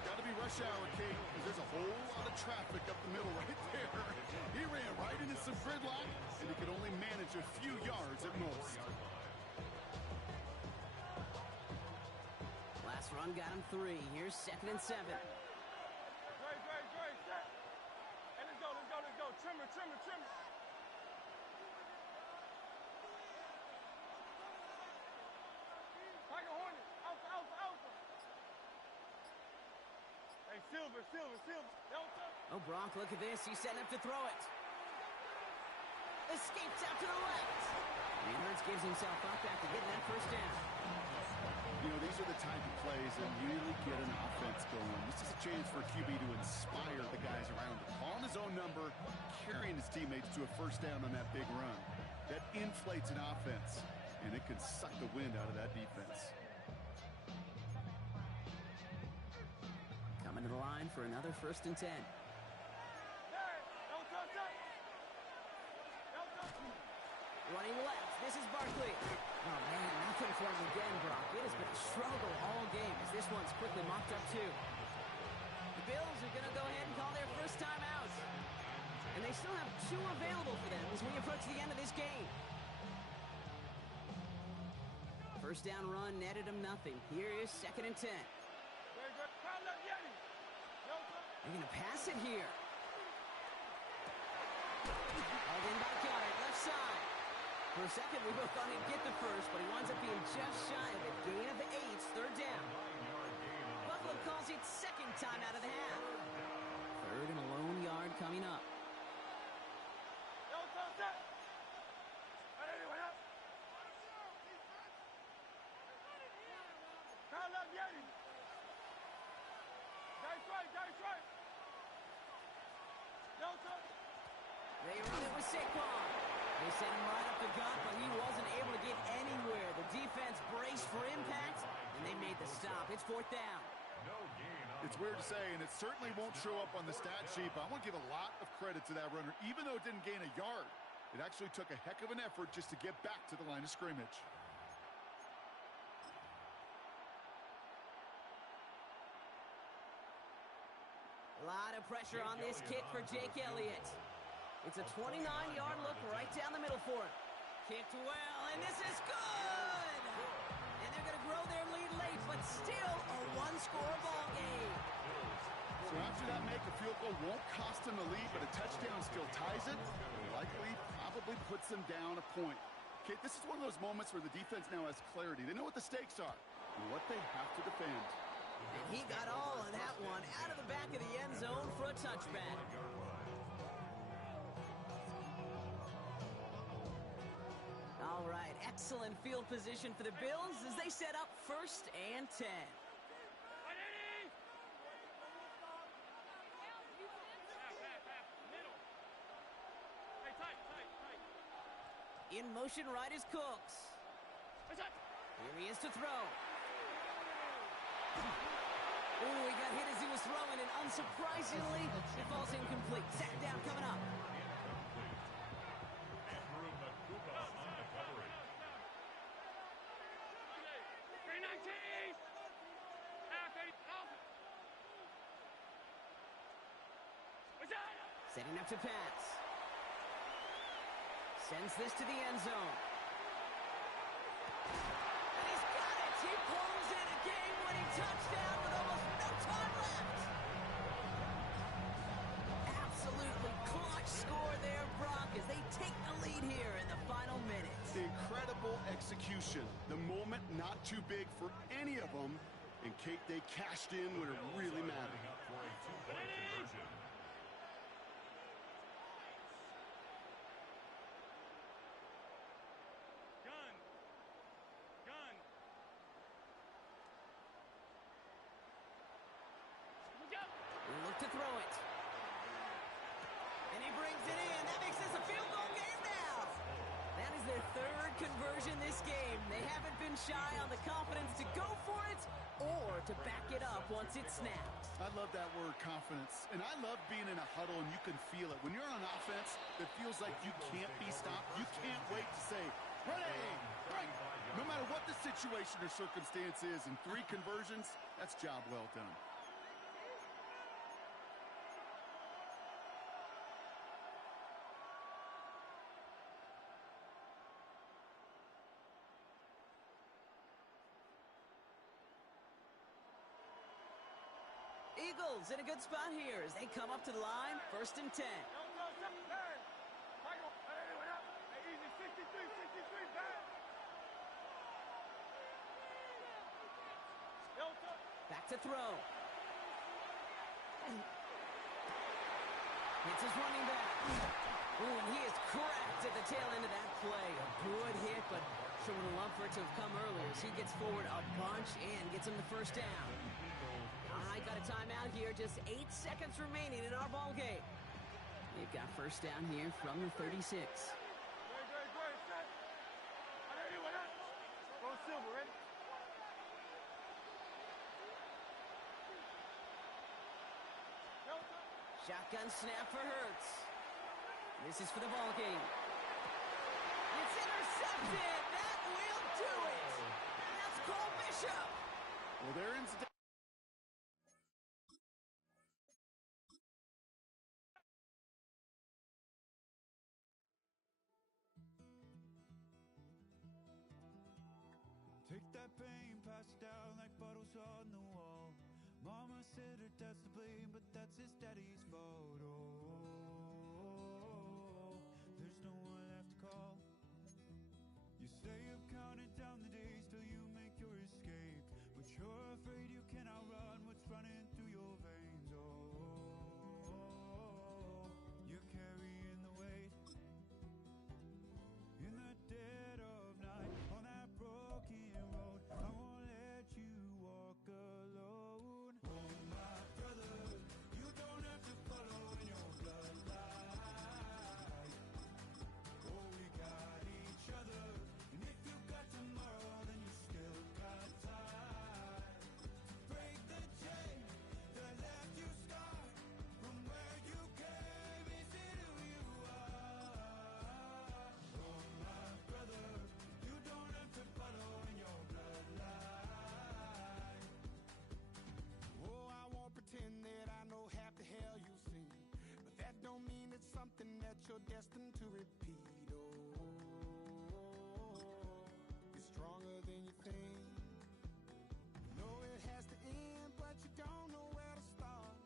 Got to be rush hour, Kate, because there's a whole lot of traffic up the middle right there. He ran right into some gridlock, and he could only manage a few yards at most. Last run got him 3. Here's 2nd and 7. Great. Set. And let's go. Trimmer. Tiger Hornet. Alpha. Hey, Silver. Delta. Oh, Brock, look at this. He's setting up to throw it. Escapes out to the left. And Hurts gives himself up after getting that 1st down. You know, these are the type of plays that really get an offense going. This is a chance for QB to inspire the guys around him. On his own number, carrying his teammates to a 1st down on that big run. That inflates an offense, and it can suck the wind out of that defense. Coming to the line for another 1st and 10. Running left, this is Barkley. Oh, man, nothing for him again, Brock. It has been a struggle all game as this one's quickly mopped up, too. The Bills are going to go ahead and call their first time out. And they still have 2 available for them as we approach the end of this game. First down run netted them nothing. Here is 2nd and 10. Very good. Call up Yeti. No, sir. They're going to pass it here. Hauled in by Goddard, left side. For a second, we both thought he'd get the first, but he winds up being just shy of it. Gain of 8, 3rd down. Buffalo calls it 2nd time out of the half. 3rd and a lone yard coming up. No, sir, sir. Anyone up? Call up Yeti. Dice right. No, sir. They run it with Saquon. They sent him right up the gut, but he wasn't able to get anywhere. The defense braced for impact, and they made the stop. It's 4th down. It's weird to say, and it certainly won't show up on the stat sheet, but I want to give a lot of credit to that runner. Even though it didn't gain a yard, it actually took a heck of an effort just to get back to the line of scrimmage. A lot of pressure on this kick for Jake Elliott. It's a 29-yard look right down the middle for him. Kicked well, and this is good! And they're going to grow their lead late, but still a 1-score ball game. So after that make, a field goal won't cost them the lead, but a touchdown still ties it. Likely, probably puts them down a point. Okay, this is one of those moments where the defense now has clarity. They know what the stakes are and what they have to defend. And he got all of that one out of the back of the end zone for a touchback. All right, excellent field position for the Bills as they set up 1st and 10. In motion, right is Cooks. Here he is to throw. Ooh, he got hit as he was throwing, and unsurprisingly, it falls incomplete. Sack down coming up. Andrew Makuba on the coverage. 319. Setting up to pass. Sends this to the end zone. And he's got it! He pulls in a game-winning touchdown with almost no time left. Absolutely clutch score there, Brock, as they take the lead here in the final minutes. Incredible execution. The moment not too big for any of them. And Kate, they cashed in when it really mattered. Up for a 2-point conversion. We look to throw it. And he brings it in. That makes this a field goal game now. That is their 3rd conversion this game. They haven't been shy on the confidence to go for it or to back it up once it's snapped. I love that word, confidence. And I love being in a huddle and you can feel it. When you're on offense, it feels like you can't be stopped. You can't wait to say, ready, right. No matter what the situation or circumstance is, in 3 conversions, that's job well done. Eagles in a good spot here as they come up to the line, 1st and 10. Back to throw. Hits his running back. Ooh, and he is cracked at the tail end of that play. A good hit, but sure would have loved for it to have come earlier as he gets forward a bunch and gets him the 1st down. All right, got a timeout here. Just 8 seconds remaining in our ball game. They've got 1st down here from the 36. Go Silver, ready? Shotgun snap for Hurts. This is for the ball game. It's intercepted. That will Cole Bishop. Well, there ends the Take that pain, pass it down like bottles on the wall. Mama said her dad's to blame, but that's his daddy's fault. Oh, there's no one left to call. You stay up counting down the days till you make your escape, but you're afraid you can outrun what's running through your veins. Oh, you're carrying the weight in the dead of night on that broken road. I won't let you walk alone. Oh, my brother, you don't have to follow in your bloodline. Oh, we got each other, and if you got tomorrow, then you still got time. Break the chain that left you scarred from where you came. Is it who you are? Oh, my brother, you don't have to follow in your bloodline. Oh, I won't pretend that I know half the hell you've seen, but that don't mean it's something that you're destined to repeat. Oh, you're stronger than you think. You know it has to end, but you don't know where to start.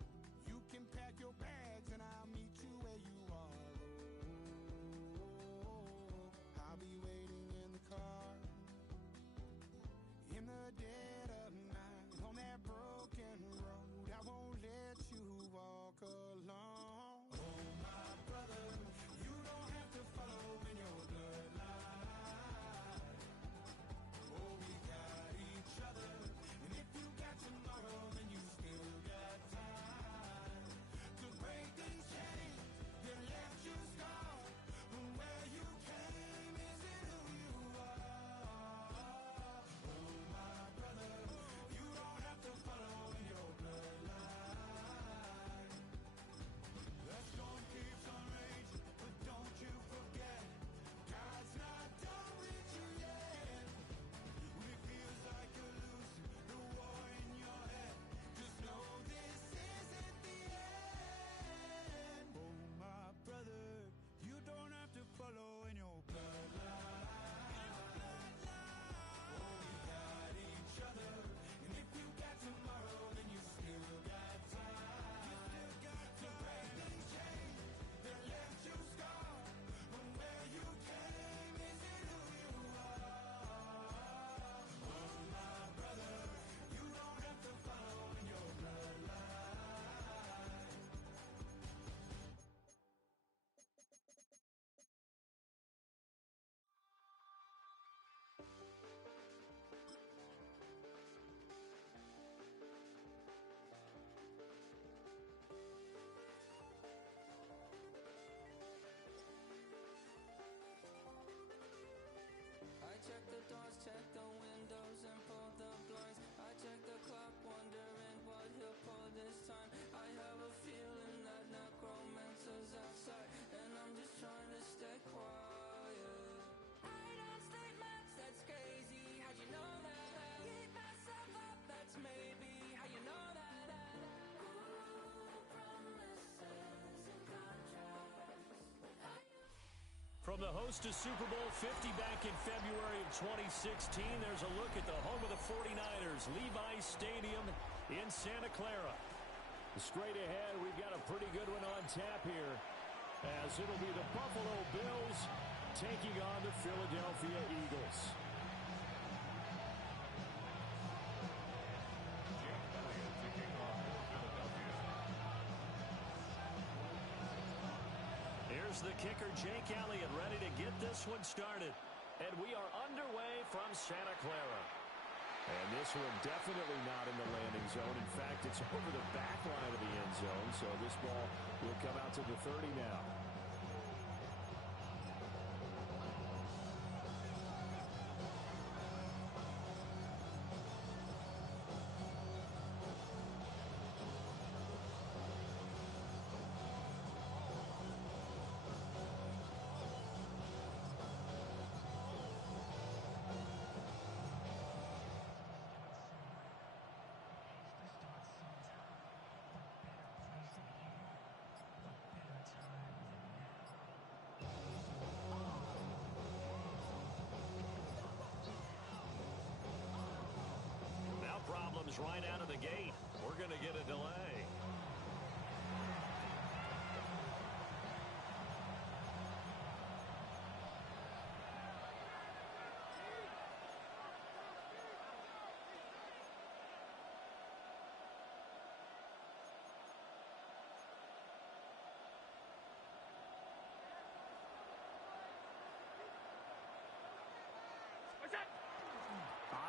You can pack your bags and I'll meet you where you are. Oh, I'll be waiting in the car in the dead of night on that broken road. I won't let you walk alone. Oh, my brother, you don't have to follow in your bloodline. Oh, we got each other, and if you got tomorrow, then you still got time to break the chains that left you scarred from where you came. Is it who you are? Oh, my brother, you don't have to follow in your bloodline. That storm keeps on raging, but don't you forget, God's not done with you yet. When it feels like you're losing the war in your head, just know this isn't the end. Oh, my brother, you don't have to follow in your bloodline. Oh, we got each other, and if you got tomorrow, then you still got time. You still got to break the chains that left you scarred from where you came. Is it who you are? Oh, my brother, you don't have to follow in your bloodline. I check the doors, check the windows, and pull the blinds. I check the clock, wondering what he'll pull this time. I have a feeling that necromancer's outside, and I'm just trying to stay quiet. I don't sleep much, that's crazy. How'd you know that? Keep myself up, that's maybe how you know that. Ooh, promises and contracts. From the host of Super Bowl 50 back in February of 2016, there's a look at the home of the 49ers, Levi's Stadium in Santa Clara. Straight ahead, we've got a pretty good one on tap here, as it'll be the Buffalo Bills taking on the Philadelphia Eagles. Jake Elliott taking on Philadelphia. Here's the kicker, Jake Elliott, ready to get this one started. And we are underway from Santa Clara. And this one definitely not in the landing zone. In fact, it's over the back line of the end zone. So this ball will come out to the 30 now. right out of the gate. We're going to get a delay.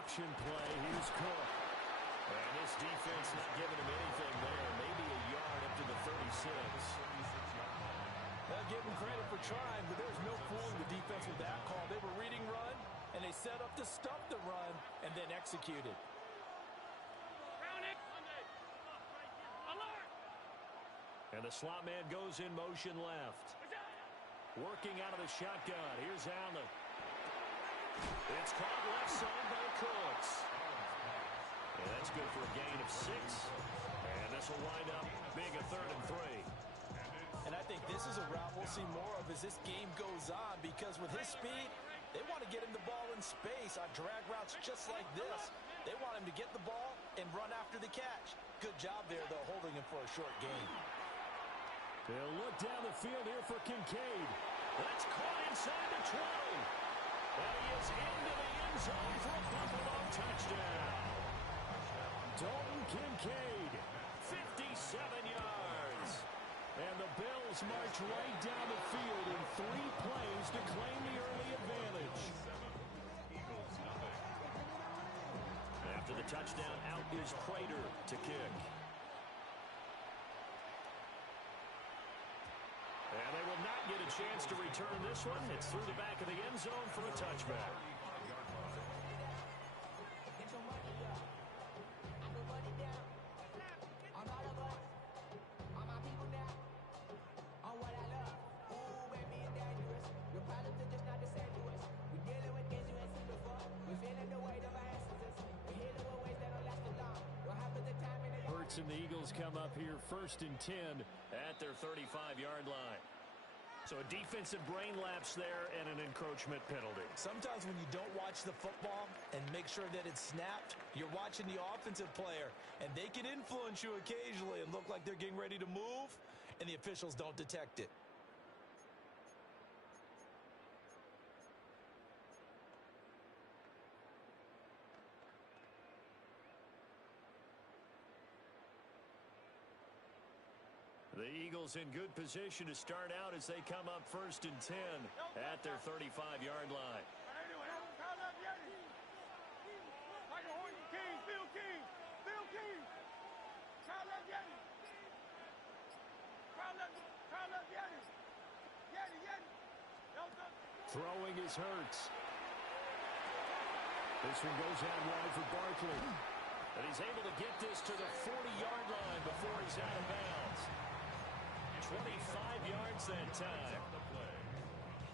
Option play. Here's Cook. And this defense not giving him anything there. Maybe a yard up to the 36. They'll give him credit for trying, but there's no fooling the defense with that call. They were reading run, and they set up to stop the run and then executed. And the slot man goes in motion left. Working out of the shotgun. Here's Allen. It's caught left side by Cooks. And that's good for a gain of 6. And this will wind up being a 3rd and 3. And I think this is a route we'll see more of as this game goes on, because with his speed, they want to get him the ball in space on drag routes just like this. They want him to get the ball and run after the catch. Good job there, though, holding him for a short gain. They'll look down the field here for Kincaid. That's caught inside the 20. And he is into the end zone for a Buffalo touchdown. Dalton Kincaid, 57 yards. And the Bills march right down the field in 3 plays to claim the early advantage. After the touchdown, out is Prater to kick. And they will not get a chance to return this one. It's through the back of the end zone for a touchback. Hurts and the Eagles come up here 1st and 10 at their 35-yard line. So a defensive brain lapse there and an encroachment penalty. Sometimes when you don't watch the football and make sure that it's snapped, you're watching the offensive player, and they can influence you occasionally and look like they're getting ready to move, and the officials don't detect it. The Eagles in good position to start out as they come up 1st and 10 at their 35-yard line. Throwing is Hurts. This one goes out wide for Barkley. And he's able to get this to the 40-yard line before he's out of bounds. 25 yards that time.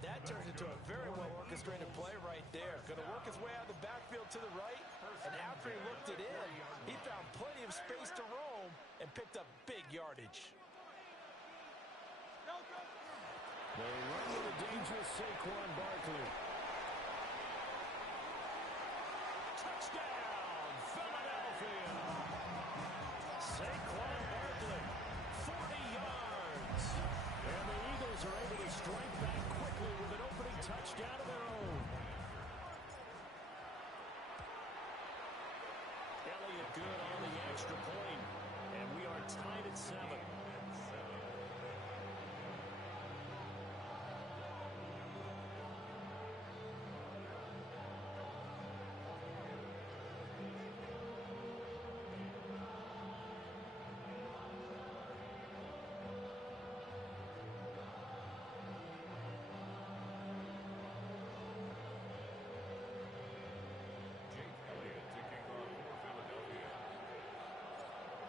That turns into a very well-orchestrated play right there. Going to work his way out of the backfield to the right, and after he looked it in, he found plenty of space to roam and picked up big yardage. They run with a dangerous Saquon Barkley. Touchdown, Philadelphia. Saquon Barkley, 40 yards. And the Eagles are able to strike back quickly with an opening touchdown of their own. Elliott good on the extra point. And we are tied at 7.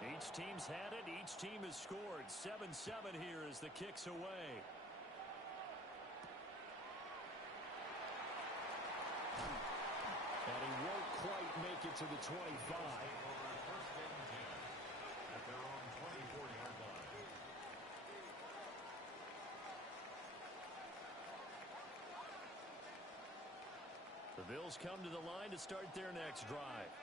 Each team's had it. Each team has scored. 7-7 here as the kick's away. And he won't quite make it to the 25. At their own 24-yard line. The Bills come to the line to start their next drive.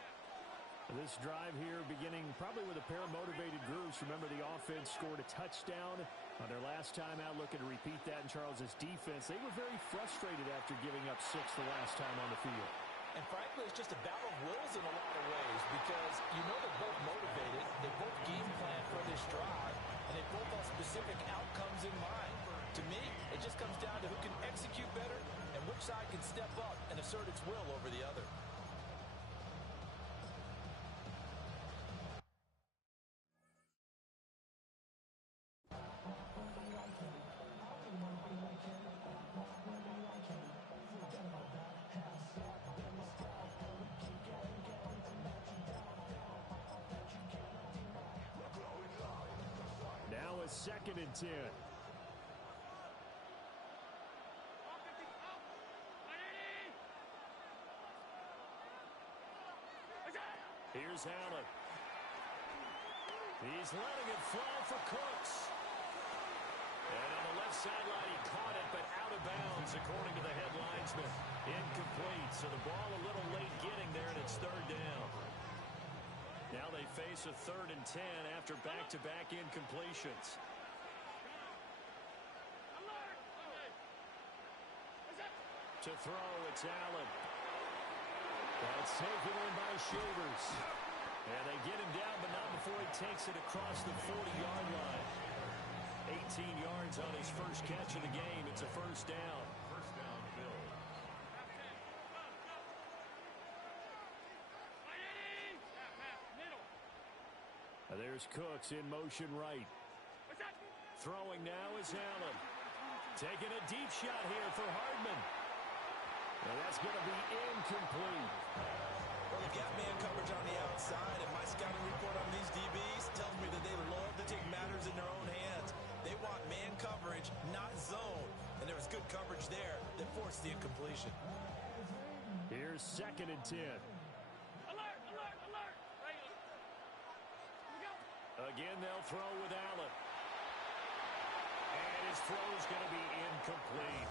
This drive here beginning probably with a pair of motivated groups. Remember, the offense scored a touchdown on their last time out. Looking to repeat that in Charles' defense. They were very frustrated after giving up 6 the last time on the field. And frankly, it's just a battle of wills in a lot of ways because you know they're both motivated. They both game plan for this drive, and they both have specific outcomes in mind. To me, it just comes down to who can execute better and which side can step up and assert its will over the other. Now a 2nd and 10. Here's Allen. He's letting it fly for Cooks. And on the left sideline, he caught it, but out of bounds, according to the head linesman. Incomplete, so the ball a little late getting there, and it's 3rd down. Now they face a 3rd and 10 after back-to-back incompletions. To throw, it's Allen. That's taken in by Shavers. And they get him down, but not before he takes it across the 40-yard line. 18 yards on his first catch of the game. It's a 1st down. First down, Bills. There's Cooks in motion right. Throwing now is Allen. Taking a deep shot here for Hardman. And that's going to be incomplete. Well, the gap man coverage on the outside, and my scouting report on these DBs tells me that they love to take matters in their own hands. They want man coverage, not zone. And there was good coverage there that forced the incompletion. Here's 2nd and 10. Alert, alert, alert. Again, they'll throw with Allen. And his throw is going to be incomplete.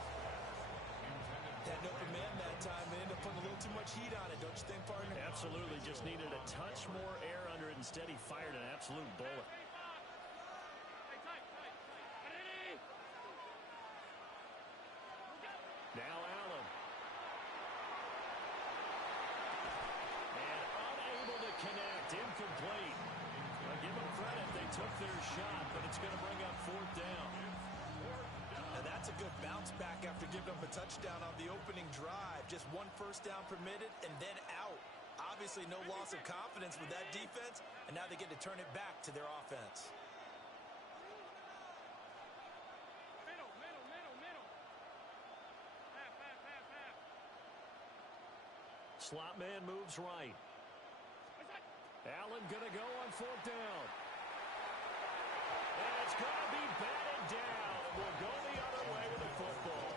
Had an open man that time. They ended up putting a little too much heat on it, don't you think, partner? Absolutely. Just needed a touch more air under it. Instead, he fired an absolute bullet. Now Allen. And unable to connect. Incomplete. Give them credit. They took their shot, but it's going to bring up 4th down. And that's a good bounce back after giving up a touchdown on the opening drive. Just 1 first down permitted and then out. Obviously no loss of confidence with that defense, and now they get to turn it back to their offense. Middle, middle, middle, middle. Half, half, half, half. Slot man moves right. Allen going to go on 4th down. And it's going to be batted down. Will go the other way with the football.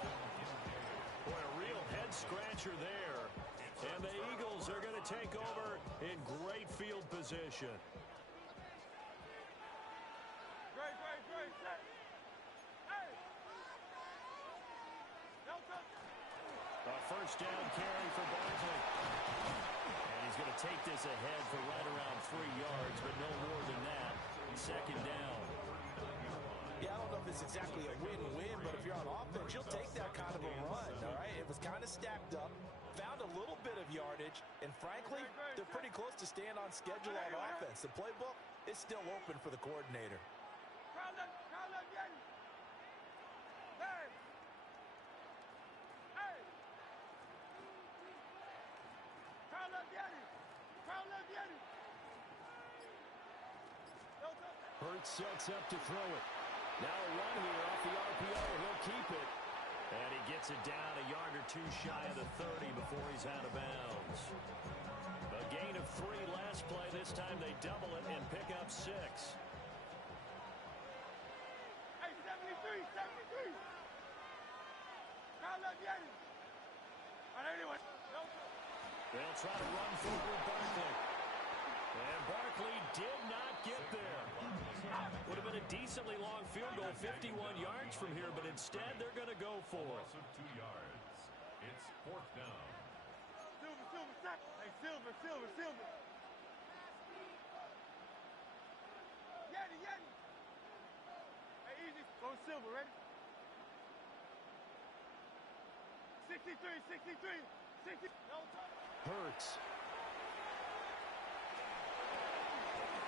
Boy, a real head-scratcher there. And the Eagles are going to take over in great field position. Great, great, great. Set. Hey. Delta. A 1st down carry for Barkley. And he's going to take this ahead for right around 3 yards, but no more than that. 2nd down. Yeah, I don't know if it's exactly a win-win, but if you're on offense, you'll take that kind of a run, all right? It was kind of stacked up, found a little bit of yardage, and frankly, they're pretty close to staying on schedule on offense. The playbook is still open for the coordinator. Crowd up, Yeti. Hey. Hey. Crowd up, Yeti. Crowd up, Yeti. Delta. Hurts sets up to throw it. Now a run here off the RPO. He'll keep it. And he gets it down a yard or 2 shy of the 30 before he's out of bounds. A gain of 3 last play. This time they double it and pick up 6. Hey, 73, 73. Crowd up, Yeti. All right, anyway. Delta. They'll try to run forward Barkley. And Barkley did not get there. Would have been a decently long field goal, 51 yards from here, but instead they're going to go for it. Loss of 2 yards. It's 4th down. Silver, Silver, sack. Hey, Silver, Silver, Silver. Go silver, ready? 63, 63, 60. No touch. Hurts.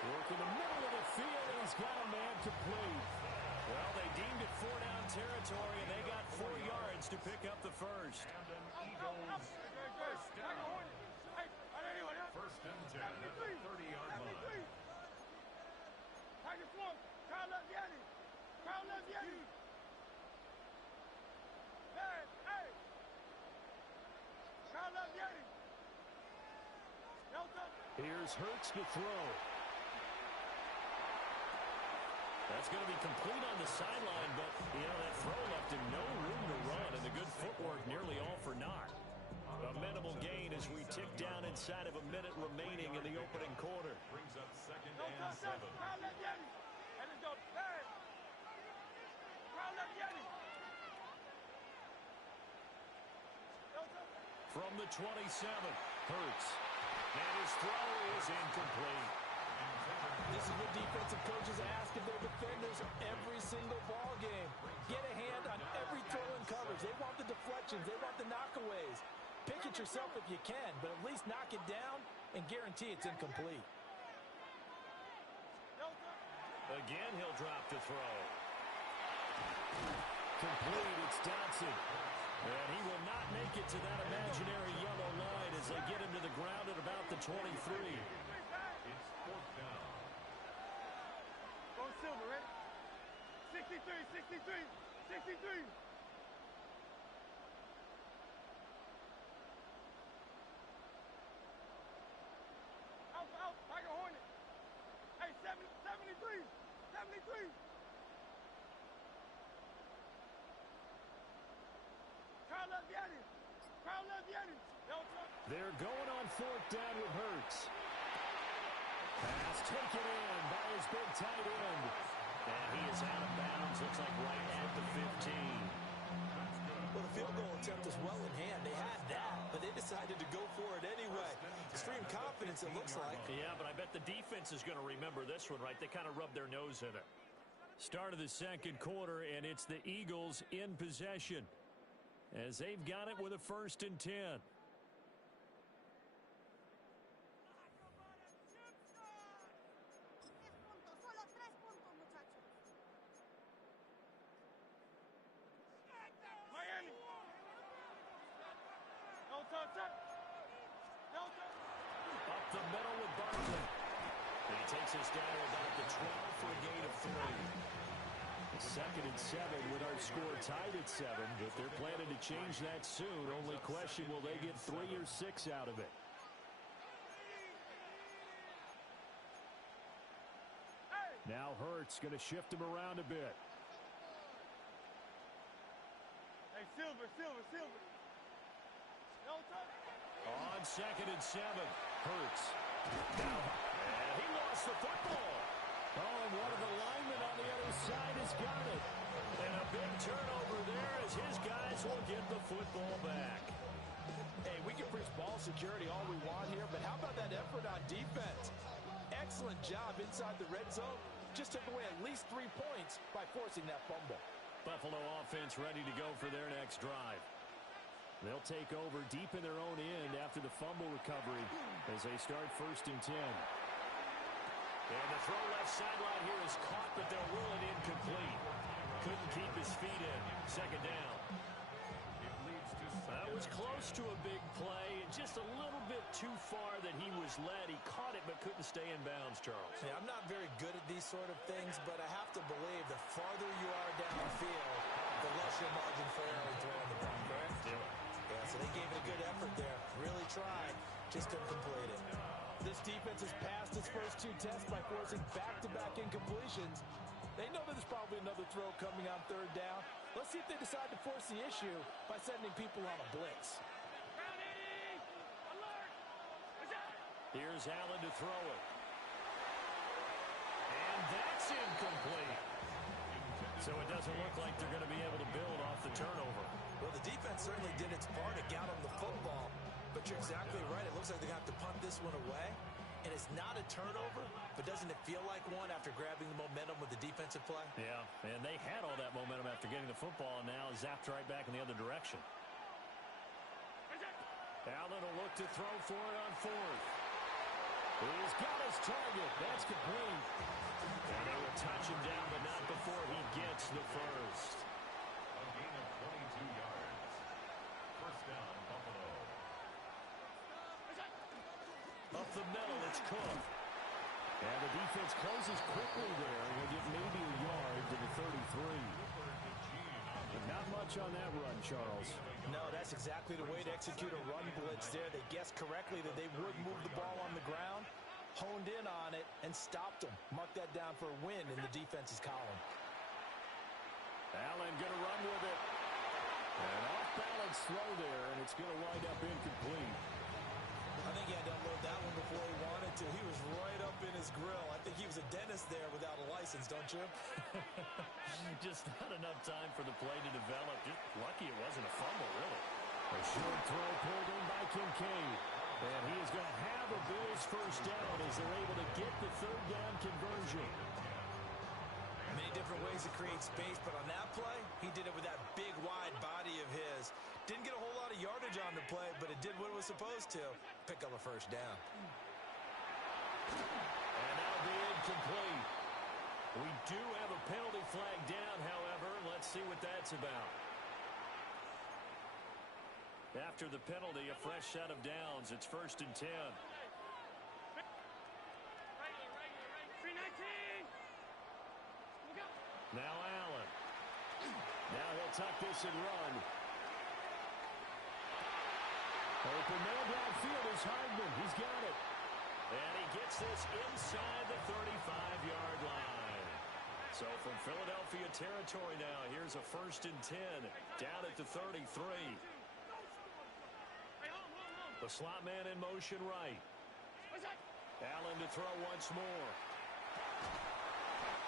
Working the middle of the field, and he's got a man complete. Well, they deemed it 4-down territory, and they got 4 yards to pick up the first. Camden Eagles first down. First and 10 at the 30-yard line. Tiger Swamp, Kyle Leviani. Kyle Leviani. Hey. Kyle Leviani. No touch. Here's Hurts to throw. That's going to be complete on the sideline, but, that throw left him no room to run, and the good footwork nearly all for naught. A minimal gain as we tick down inside of a minute remaining in the opening quarter. Brings up second No and touch. 7. Kyle Leviani. And it's go. Hey. Kyle Leviani. No touch. From the 27, Hurts. And his throw is incomplete. This is what defensive coaches ask of their defenders every single ball game. Get a hand on every throw in coverage. They want the deflections. They want the knockaways. Pick it yourself if you can, but at least knock it down and guarantee it's incomplete. Again, he'll drop to throw. Complete, it's Dotson. And he will not make it to that imaginary yellow line as they get him to the ground at about the 23. It's 4th down. Go silver, ready? 63, 63, 63. Out, Tiger Hornet. Hey, 73, 73. Kyle Leviani. No touch. They're going on 4th down with Hurts. Pass taken in by his big tight end. And he is out of bounds, looks like right at the 15. Well, the field goal attempt was well in hand. They had that, but they decided to go for it anyway. Extreme confidence, it looks like. Yeah, but I bet the defense is going to remember this one, right? They kind of rubbed their nose in it. Start of the second quarter, and it's the Eagles in possession as they've got it with a 1st and 10. Miami. No touch. Up the middle with Barkley. And he takes us down to about the 12 for a gain of 3. 2nd and 7 with our score tied at 7, but they're planning to change that soon. Only question, will they get 3 or 6 out of it? Now Hurts going to shift him around a bit. Hey, silver. No touch. On 2nd and 7, Hurts. And he lost the football. Oh, and one of the linemen on the other side has got it. And a big turnover there as his guys will get the football back. Hey, we can preach ball security all we want here, but how about that effort on defense? Excellent job inside the red zone. Just took away at least 3 points by forcing that fumble. Buffalo offense ready to go for their next drive. They'll take over deep in their own end after the fumble recovery as they start 1st and 10. And the throw left sideline here is caught, but they'll rule it incomplete. Couldn't keep his feet in. 2nd down. It leads to That was close to a big play, and just a little bit too far that he was led. He caught it but couldn't stay in bounds, Charles. Yeah, I'm not very good at these sort of things, but I have to believe the farther you are downfield, the less your margin for error in throwing the ball, correct? Yeah, so they gave it a good effort there. Really tried, just couldn't complete it. This defense has passed its first 2 tests by forcing back-to-back incompletions. They know that there's probably another throw coming on 3rd down. Let's see if they decide to force the issue by sending people on a blitz. Here's Allen to throw it. And that's incomplete. So it doesn't look like they're going to be able to build off the turnover. Well, the defense certainly did its part to get them the football. But you're exactly right. It looks like they're going to have to punt this one away. and it's not a turnover, but doesn't it feel like one after grabbing the momentum with the defensive play? Yeah, and they had all that momentum after getting the football, and now zapped right back in the other direction. Allen will look to throw for it on fourth. He's got his target. That's complete. And they will touch him down, but not before he gets the first. A gain of 22 yards. First down, Buffalo. Up the middle, it's Cook. And the defense closes quickly there. We'll get maybe a yard to the 33. But not much on that run, Charles. No, that's exactly the way to execute a run blitz there. They guessed correctly that they would move the ball on the ground, honed in on it, and stopped them. Mark that down for a win in the defense's column. Allen going to run with it. An off-balance throw there, and it's going to wind up incomplete. I think he had to unload that one before he wanted to. He was right up in his grill. I think he was a dentist there without a license, don't you? Just not enough time for the play to develop. Just lucky it wasn't a fumble, really. A short throw pulled in by Kincaid. And he is going to have a Bills first down as they're able to get the third down conversion. Many different ways to create space, but on that play, he did it with that big, wide body of his. Didn't get a whole lot of yardage on the play, but it did what it was supposed to. Pick up a first down. And that'll be incomplete. We do have a penalty flag down, however. Let's see what that's about. After the penalty, a fresh set of downs. It's 1st and 10. Now Allen. Now he'll tuck this and run. Open man downfield is Hardman. He's got it. And he gets this inside the 35-yard line. So from Philadelphia territory now, here's a 1st and 10 down at the 33. The slot man in motion right. Allen to throw once more.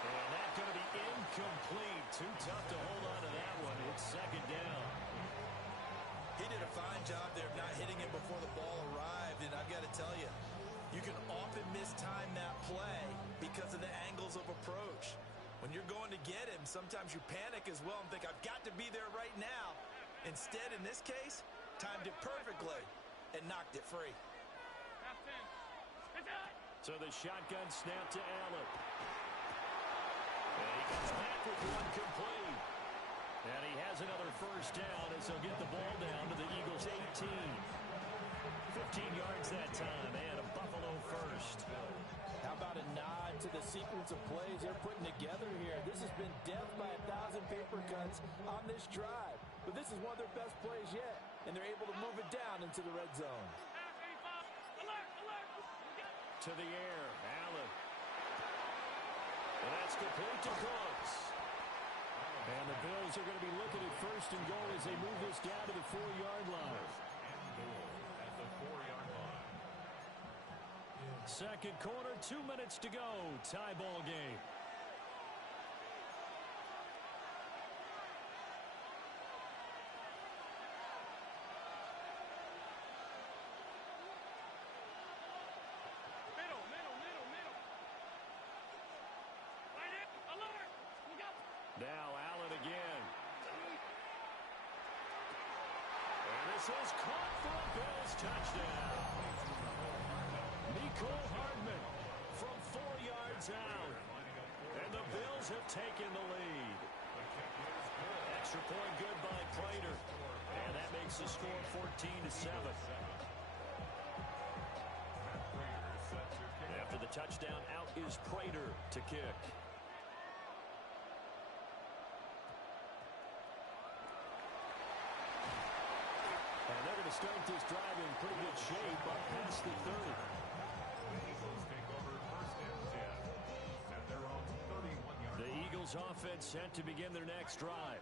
And that's going to be incomplete. Too tough to hold on to that one. It's 2nd down. He did a fine job there of not hitting him before the ball arrived, and I've got to tell you, you can often mistime that play because of the angles of approach. When you're going to get him, sometimes you panic as well and think, I've got to be there right now. Instead, in this case, timed it perfectly and knocked it free. So the shotgun snap to Allen. And he comes back with one complete. And he has another first down as they'll get the ball down to the Eagles' 18. 15 yards that time, and a Buffalo first. How about a nod to the sequence of plays they're putting together here? This has been death by 1,000 paper cuts on this drive. But this is one of their best plays yet, and they're able to move it down into the red zone. To the air, Allen. And that's complete to Cooks. And the Bills are going to be looking at 1st and goal as they move this down to the 4-yard line. At the 4-yard line. 2nd quarter, 2 minutes to go. Tie ball game. Now Allen again. And this is caught for a Bills touchdown. Mecole Hardman from 4 yards out. And the Bills have taken the lead. Extra point good by Prater. And that makes the score 14-7. After the touchdown, out is Prater to kick. And they're going to start this drive in pretty good shape up past the 30. The Eagles take over 1st and 10 at their own 31-yard. The Eagles offense set to begin their next drive.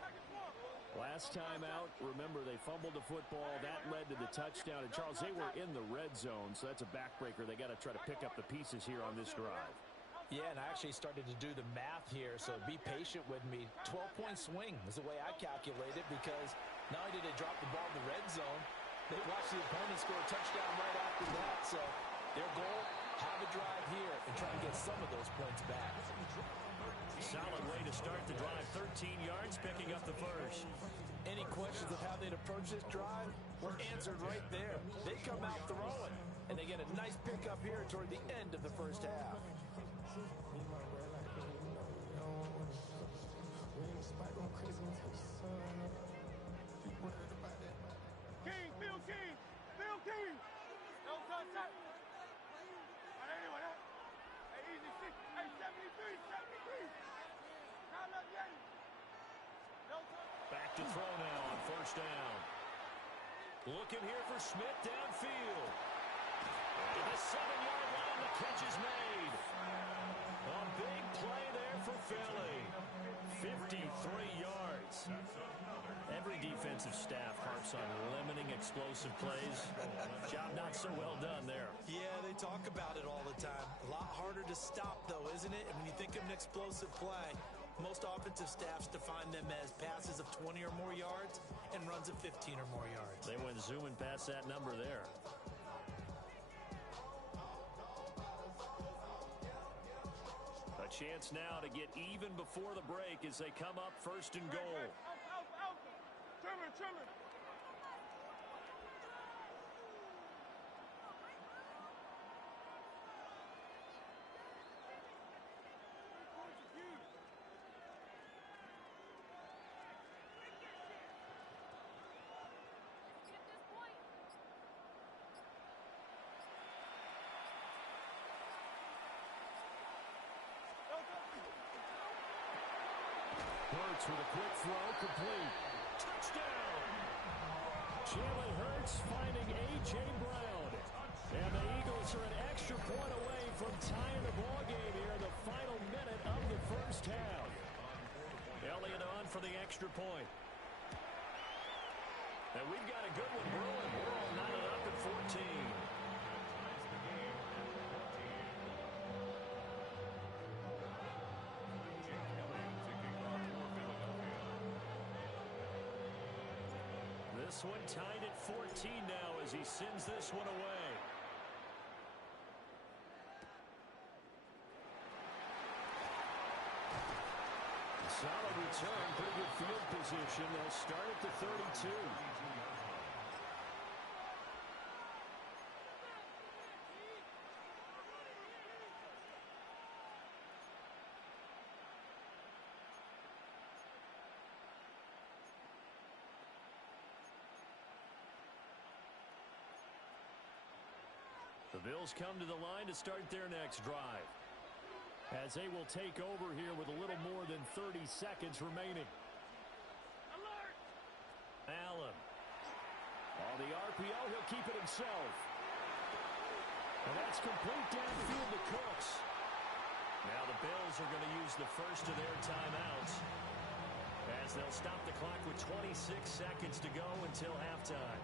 Last time out, remember, they fumbled the football. That led to the touchdown. And, Charles, they were in the red zone, so that's a backbreaker. They got to try to pick up the pieces here on this drive. Yeah, and I actually started to do the math here, so be patient with me. 12-point swing is the way I calculate it, because not only did they drop the ball in the red zone, they watched the opponent score a touchdown right after that. So their goal, have a drive here and try to get some of those points back. Solid way to start the drive. 13 yards, picking up the first. Any questions of how they'd approach this drive were answered right there. They come out throwing, and they get a nice pickup here toward the end of the first half. King, Phil King, Phil King. No touch that. All right, anyway, that. Hey, easy 6. Hey, 73, 73. Count up, Yeti. No touch. Back to throw now on first down. Looking here for Smith downfield. To the 7-yard line, the catch is made. A big play there for Philly. 53 yards. Every defensive staff harps on limiting explosive plays. Job not so well done there. Yeah, they talk about it all the time. A lot harder to stop, though, isn't it? And when you think of an explosive play, most offensive staffs define them as passes of 20 or more yards and runs of 15 or more yards. They went zooming past that number there. A chance now to get even before the break as they come up first and goal. Alpha. Trimmer. Hurts with a quick throw, complete. Touchdown! Jalen Hurts finding A.J. Brown. And the Eagles are an extra point away from tying the ball game here in the final minute of the first half. Elliott on for the extra point. And we've got a good one brewing. We're all knotted up at 14. This one tied at 14 now as he sends this one away. Solid return, pretty good field position. They'll start at the 32. The Bills come to the line to start their next drive, as they will take over here with a little more than 30 seconds remaining. Alert! Allen. On the RPO, he'll keep it himself. And that's complete downfield to Cooks. Now the Bills are going to use the first of their timeouts, as they'll stop the clock with 26 seconds to go until halftime.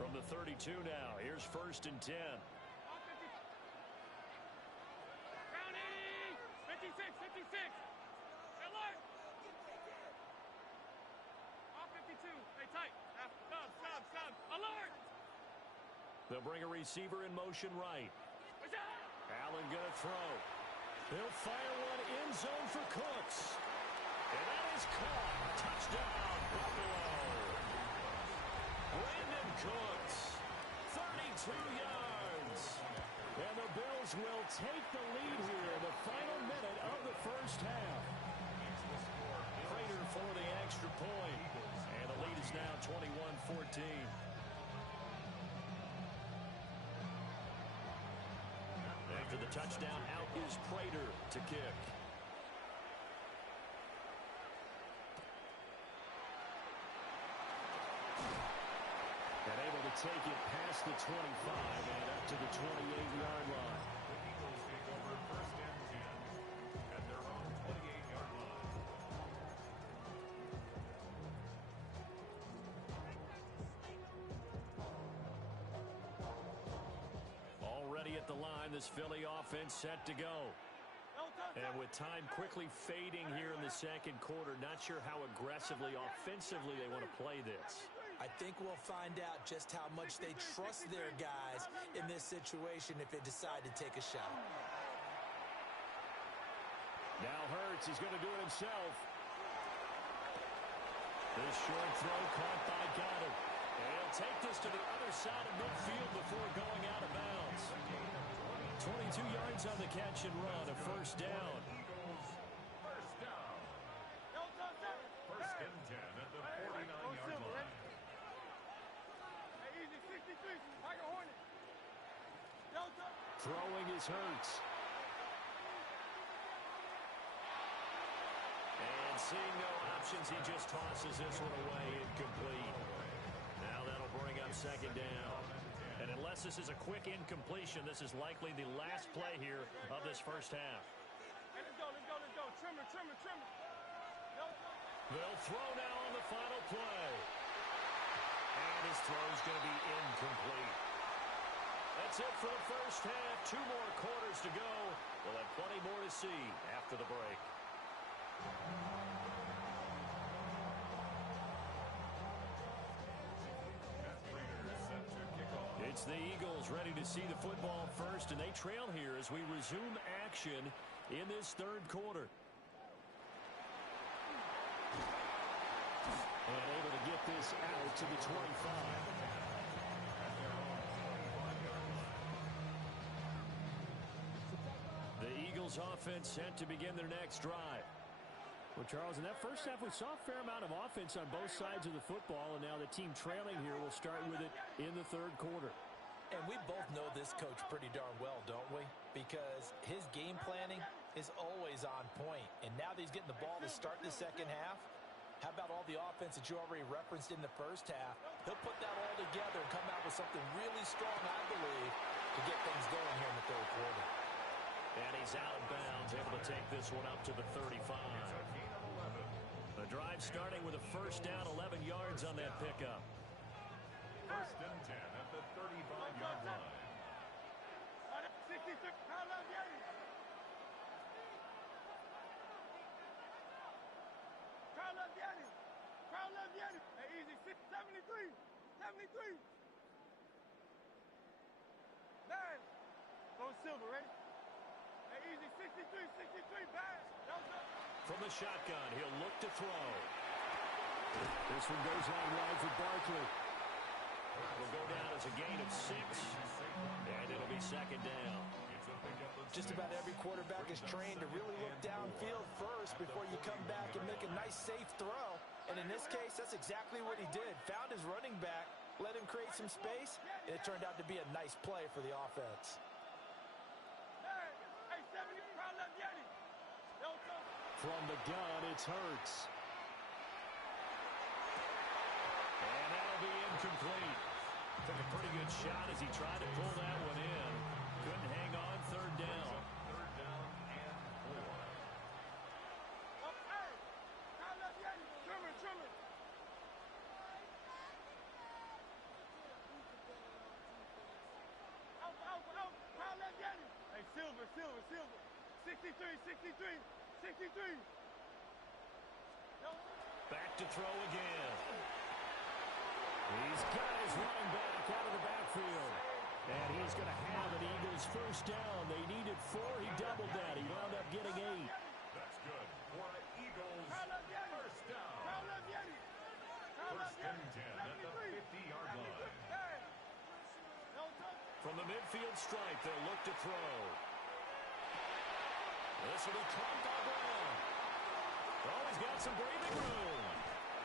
From the 32 now, here's first and 10. Round 80! 56! Alert! All 52. Hey, tight. Stop. Alert! They'll bring a receiver in motion right. Allen gonna throw. He'll fire one end zone for Cooks. And that is caught. Touchdown, Buffalo. Brandon Cooks, 32 yards. And the Bills will take the lead here in the final minute of the first half. Prater for the extra point. And the lead is now 21-14. After the touchdown, out is Prater to kick. And able to take it past the 25 and up to the 28-yard line. The Eagles take over first and 10 at their own 28-yard line. Already at the line, this Philly offense set to go. And with time quickly fading here in the second quarter, not sure how aggressively, offensively they want to play this. I think we'll find out just how much they trust their guys in this situation if they decide to take a shot. Now Hurts is going to do it himself. This short throw caught by Goddard. And he'll take this to the other side of midfield before going out of bounds. 22 yards on the catch and run, a first down. First down. First and 10 at the 49-yard line. Hey, easy 63, like a Hornet. Throwing is Hurts. And seeing no options, he just tosses this one away, incomplete. Now that'll bring up second down. And unless this is a quick incompletion, this is likely the last play here of this first half. Hey, let's go. Trimmer. They'll throw now on the final play. And his throw's going to be incomplete. That's it for the first half. 2 more quarters to go. We'll have plenty more to see after the break. It's the Eagles ready to see the football first, and they trail here as we resume action in this third quarter. And able to get this out to the 25. The Eagles offense set to begin their next drive. Well, Charles, in that first half, we saw a fair amount of offense on both sides of the football, and now the team trailing here will start with it in the third quarter. And we both know this coach pretty darn well, don't we? Because his game planning is always on point. And now that he's getting the ball to start the second half, how about all the offense that you already referenced in the first half? He'll put that all together and come out with something really strong, I believe, to get things going here in the third quarter. And he's out of bounds, able to take this one up to the 35. The drive starting with a first down, 11 yards on that pickup. First and 10 at the 35-yard line. 66, Kyle Lavieri. Hey, easy 73. Man. Go Silver, ready? Hey, easy 63, bang. From the shotgun, he'll look to throw. This one goes out wide for Barkley. Will go down as a gain of 6, and it'll be second down. Just about every quarterback is trained to really look downfield first before you come back and make a nice, safe throw. And in this case, that's exactly what he did. Found his running back, let him create some space, and it turned out to be a nice play for the offense. From the gun, it's Hurts. And that'll be incomplete. Took a pretty good shot as he tried to pull that one in. Couldn't hang on, third down. Third down and 4. Trimmer. Out. Kyle Lavieri. Hey, Silver. 63. Back to throw again. He's got his running back out of the backfield. And he's going to have an Eagles first down. They needed 4. He doubled that. He wound up getting 8. That's good for an Eagles first down. First and 10 at the 50-yard line. From the midfield stripe, they'll look to throw. This will be caught by Brown. Oh, he's got some breathing room.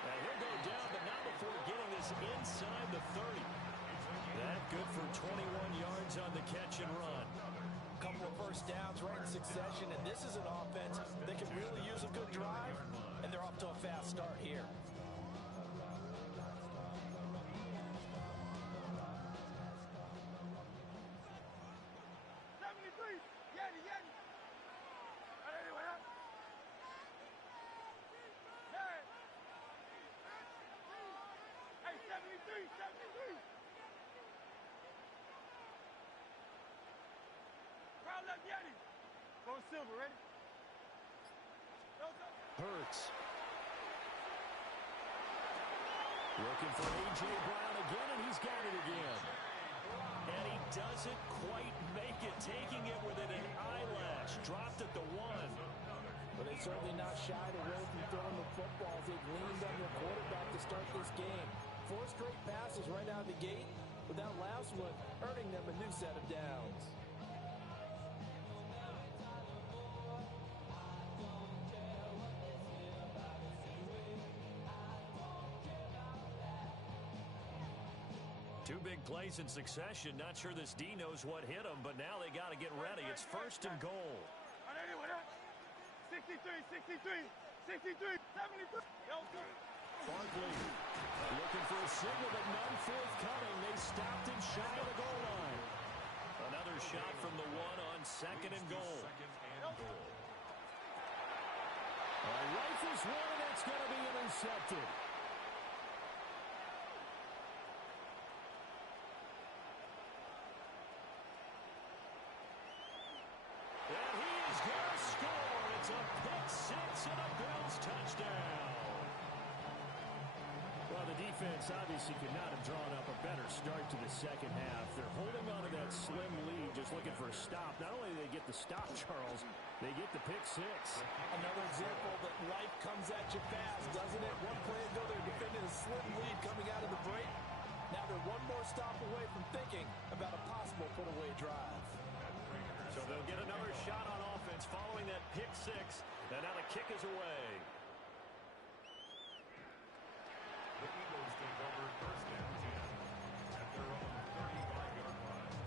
And he'll go down, but not before getting this inside the 30. That good for 21 yards on the catch and run. Couple of first downs right in succession, and this is an offense that can really use a good drive, and they're off to a fast start here. Go Silver, ready? Hurts. Looking for A.J. Brown again, and he's got it again. And he doesn't quite make it, taking it within an eyelash. Dropped at the 1. But they certainly not shied away from throwing the footballs. They've leaned on their quarterback to start this game. 4 straight passes right out of the gate, with that last one earning them a new set of downs. Two big plays in succession. Not sure this D knows what hit him, but now they got to get ready. It's 1st and goal. 63, 63, 63, 73. Barkley looking for a signal, but none forthcoming. They stopped him shy of the goal line. Another shot from the 1 on 2nd and goal. Rifles one, and it's going to be intercepted. And he is going to score. It's a pick-6 and a Bills touchdown. Well, the defense obviously could not have drawn up a better start to the second half. They're holding on to that slim lead, just looking for a stop. Not only do they get the stop, Charles, they get the pick-6. Another example that life comes at you fast, doesn't it? One play ago, they're defending a slim lead coming out of the break. Now they're one more stop away from thinking about a possible put-away drive. So they'll get another shot on offense following that pick-6, and now the kick is away. The Eagles take over 1st and 10 at their own 35-yard line.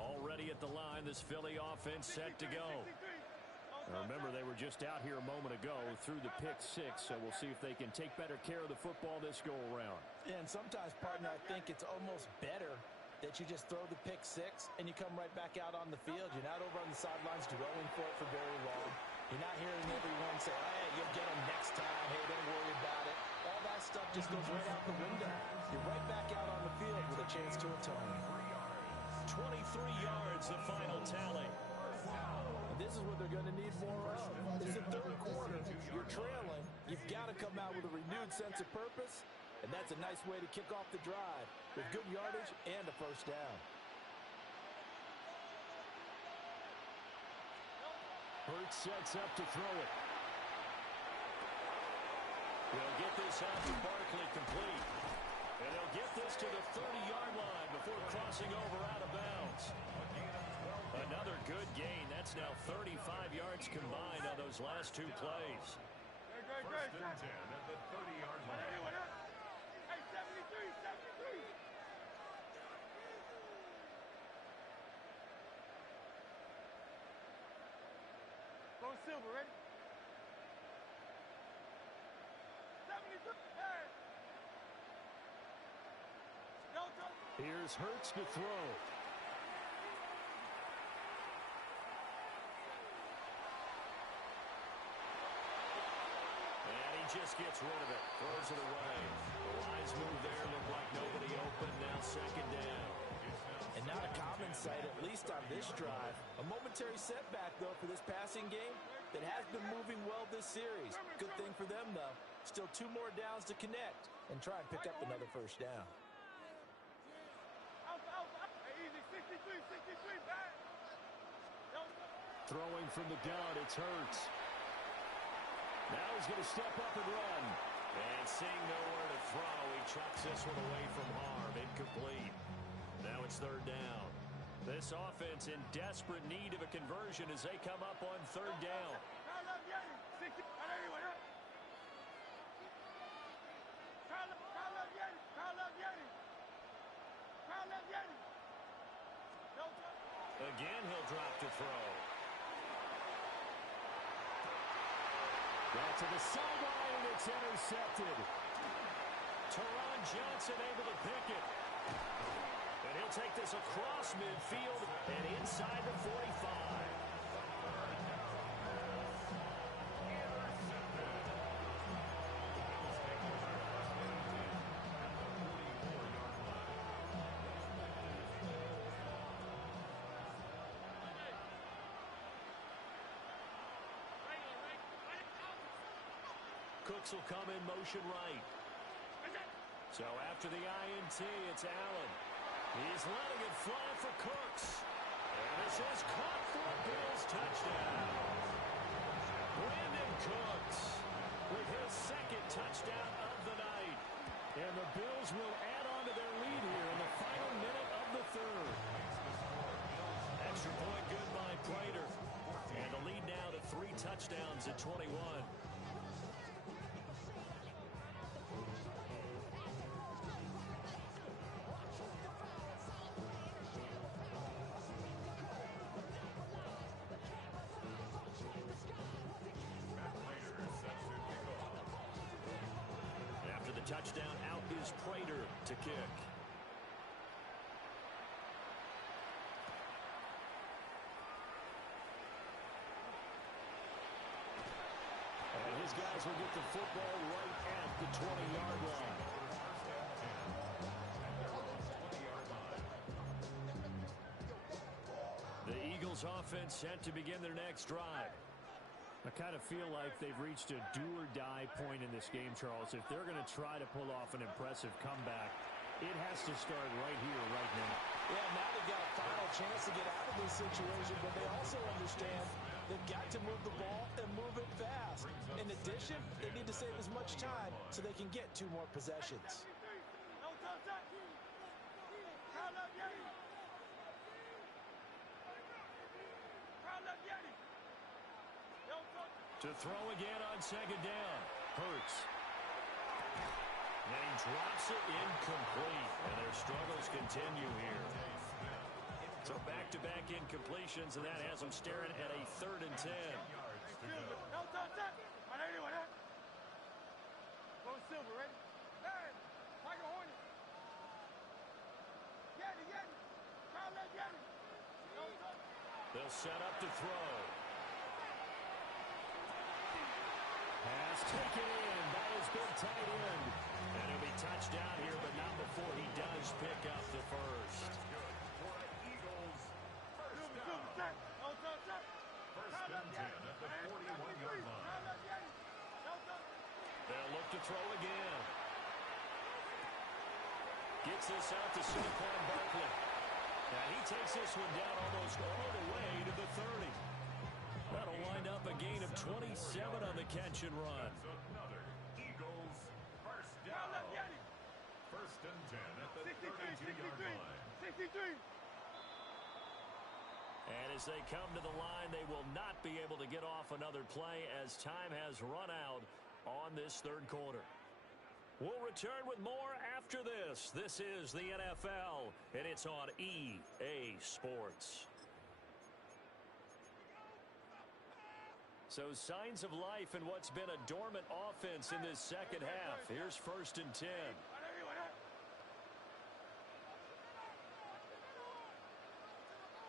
Already at the line, this Philly offense set to go. Remember, they were just out here a moment ago through the pick-6, so we'll see if they can take better care of the football this go-around. And sometimes, partner, I think it's almost better that you just throw the pick-6 and you come right back out on the field. You're not over on the sidelines dwelling for it for very long. You're not hearing everyone say, hey, you'll get them next time. Hey, don't worry about it. All that stuff just goes right out the window. You're right back out on the field with a chance to atone. 23 yards, the final tally. And this is what they're going to need more of. It's the 3rd quarter. You're trailing. You've got to come out with a renewed sense of purpose, and that's a nice way to kick off the drive with good yardage and a 1st down. Hurts sets up to throw it. They'll get this out to Barkley complete. And they'll get this to the 30-yard line before crossing over out of bounds. Another good gain. That's now 35 yards combined on those last 2 plays. 1st and 10 at the 30-yard line. Hey, 73, 73. Going silver, ready? 73. Hey. Delta. Here's Hurts to throw. Just gets rid of it, throws it away. The lines move there, look like nobody open, now 2nd down. And not a common sight, at least on this drive. A momentary setback, though, for this passing game that has been moving well this series. Good thing for them, though. Still 2 more downs to connect and try and pick up another 1st down. Hey, easy, 63, 63, back. Throwing from the gun, it's Hurts. Now he's going to step up and run. And seeing nowhere to throw, he chucks this one away from harm. Incomplete. Now it's 3rd down. This offense in desperate need of a conversion as they come up on 3rd down. Again, he'll drop to throw. Got to the sideline, and it's intercepted. Teron Johnson able to pick it. And he'll take this across midfield and inside the 45. Cooks will come in motion right. So after the INT, it's Allen. He's letting it fly for Cooks. And this is caught for a Bills touchdown. Brandon Cooks with his second touchdown of the night. And the Bills will add on to their lead here in the final minute of the third. Extra point good by Prater. And the lead now to 3 touchdowns at 21. After the touchdown, out is Prater to kick. And his guys will get the football right at the 20-yard line. The Eagles offense set to begin their next drive. I kind of feel like they've reached a do-or-die point in this game, Charles. If they're going to try to pull off an impressive comeback, it has to start right here, right now. Yeah, now they've got a final chance to get out of this situation, but they also understand they've got to move the ball and move it fast. In addition, they need to save as much time so they can get 2 more possessions. No touch that. Crowd up, Yeti. Crowd up, Yeti. No touch. To throw again on second down. Hurts. And he drops it incomplete. And their struggles continue here. So back-to-back incompletions, and that has them staring at a 3rd and 10. No touch that. On anyone, huh? Go Silver, ready? Hey, Tiger Hornet. Yeti, Yeti. Crowd up, Yeti. No touch. They'll set up to throw. Pass taken in by his big tight end. And he'll be touched down here, but not before he does pick up the first. Silver, set. No touch that. First and 10 at the 41-yard line. Crowd up, Yeti. No touch. They'll look to throw again. Gets this out to Saquon Barkley. And he takes this one down almost all the way to the 30. That'll wind up a gain of 27 on the catch and run. Another Eagles first Crowd up, down. Yeti. First and 10 at the 63, 32-yard 63, line. 63. And as they come to the line, they will not be able to get off another play as time has run out on this third quarter. We'll return with more after this. This is the NFL, and it's on EA Sports. So signs of life in what's been a dormant offense in this second half. Here's 1st and 10. On anyone, huh?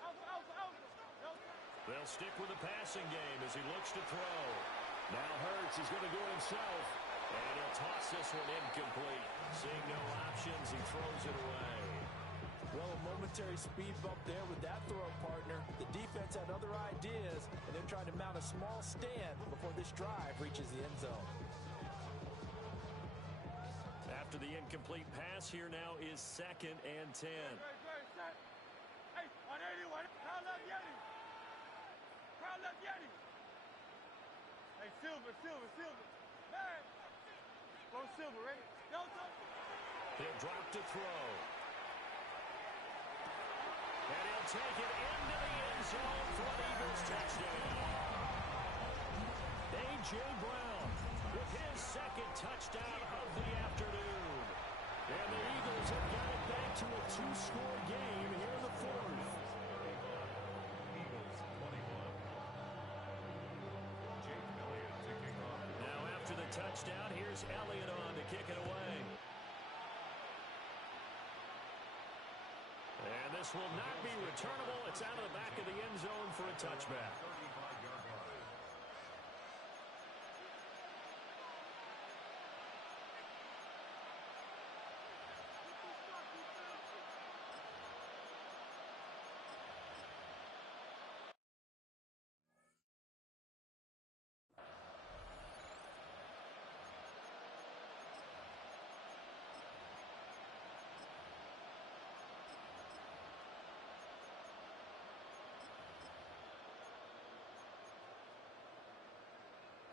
Alpha. No touch. They'll stick with the passing game as he looks to throw. Now Hurts is going to do it himself. And he'll toss this one incomplete. Seeing no options, he throws it away. Well, a momentary speed bump there with that throw, partner. The defense had other ideas, and they're trying to mount a small stand before this drive reaches the end zone. After the incomplete pass, here now is 2nd and 10. Very set. Hey, on anyone. Crowd up, Yeti. Crowd up, Yeti. Hey, Silver. Hey. Go Silver, ready? No touch. He'll drop to throw. And he'll take it into the end zone for an Eagles touchdown. A.J. Brown with his 2nd touchdown of the afternoon. And the Eagles have got it back to a 2-score game here in the 4th. Eagles 21. Jake Elliott to kick off. Now after the touchdown, here's Elliott on to kick it away. And this will not be returnable. It's out of the back of the end zone for a touchback. 35-yard line.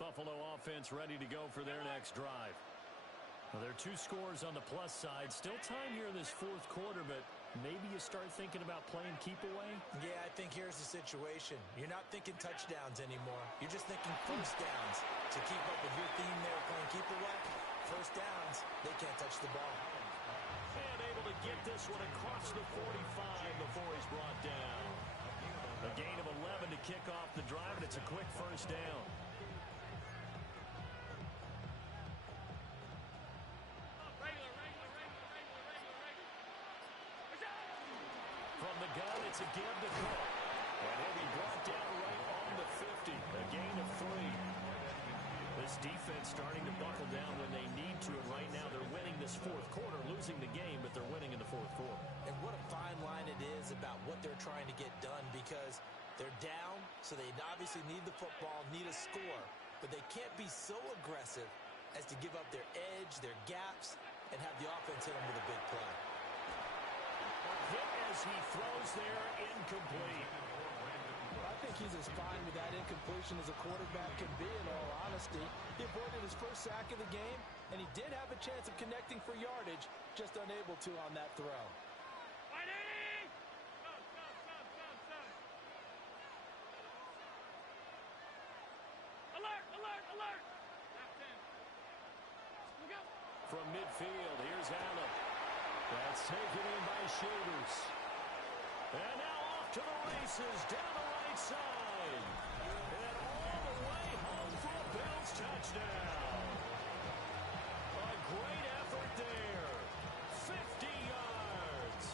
Buffalo offense ready to go for their next drive. Well, there are 2 scores on the plus side. Still time here in this fourth quarter, but maybe you start thinking about playing keep away? Yeah, I think here's the situation. You're not thinking touchdowns anymore. You're just thinking first downs. To keep up with your theme there playing keep away, first downs, they can't touch the ball. And able to get this one across the 45 before he's brought down. A gain of 11 to kick off the drive, and it's a quick first down. From the gun, it's a give to Cook. And he'll be brought down right on the 50. A gain of 3. This defense starting to buckle down when they need to, and right now they're winning this fourth quarter, losing the game, but they're winning in the fourth quarter. And what a fine line it is about what they're trying to get done, because they're down, so they obviously need the football, need a score, but they can't be so aggressive as to give up their edge, their gaps, and have the offense hit them with a big play. Hit as he throws there, incomplete. I think he's as fine with that incompletion as a quarterback can be, in all honesty. He avoided his first sack of the game, and he did have a chance of connecting for yardage, just unable to on that throw. Alert, alert, alert! From midfield, here's Allen. That's taken in by Shavers. And now off to the races, down the right side. And all the way home for a Bills touchdown. A great effort there. 50 yards.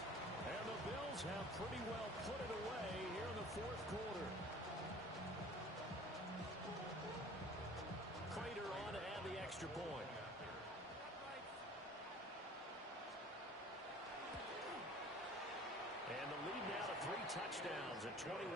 And the Bills have pretty well put it away here in the fourth quarter. Crater on to add the extra point. And the lead now to 3 touchdowns at 21.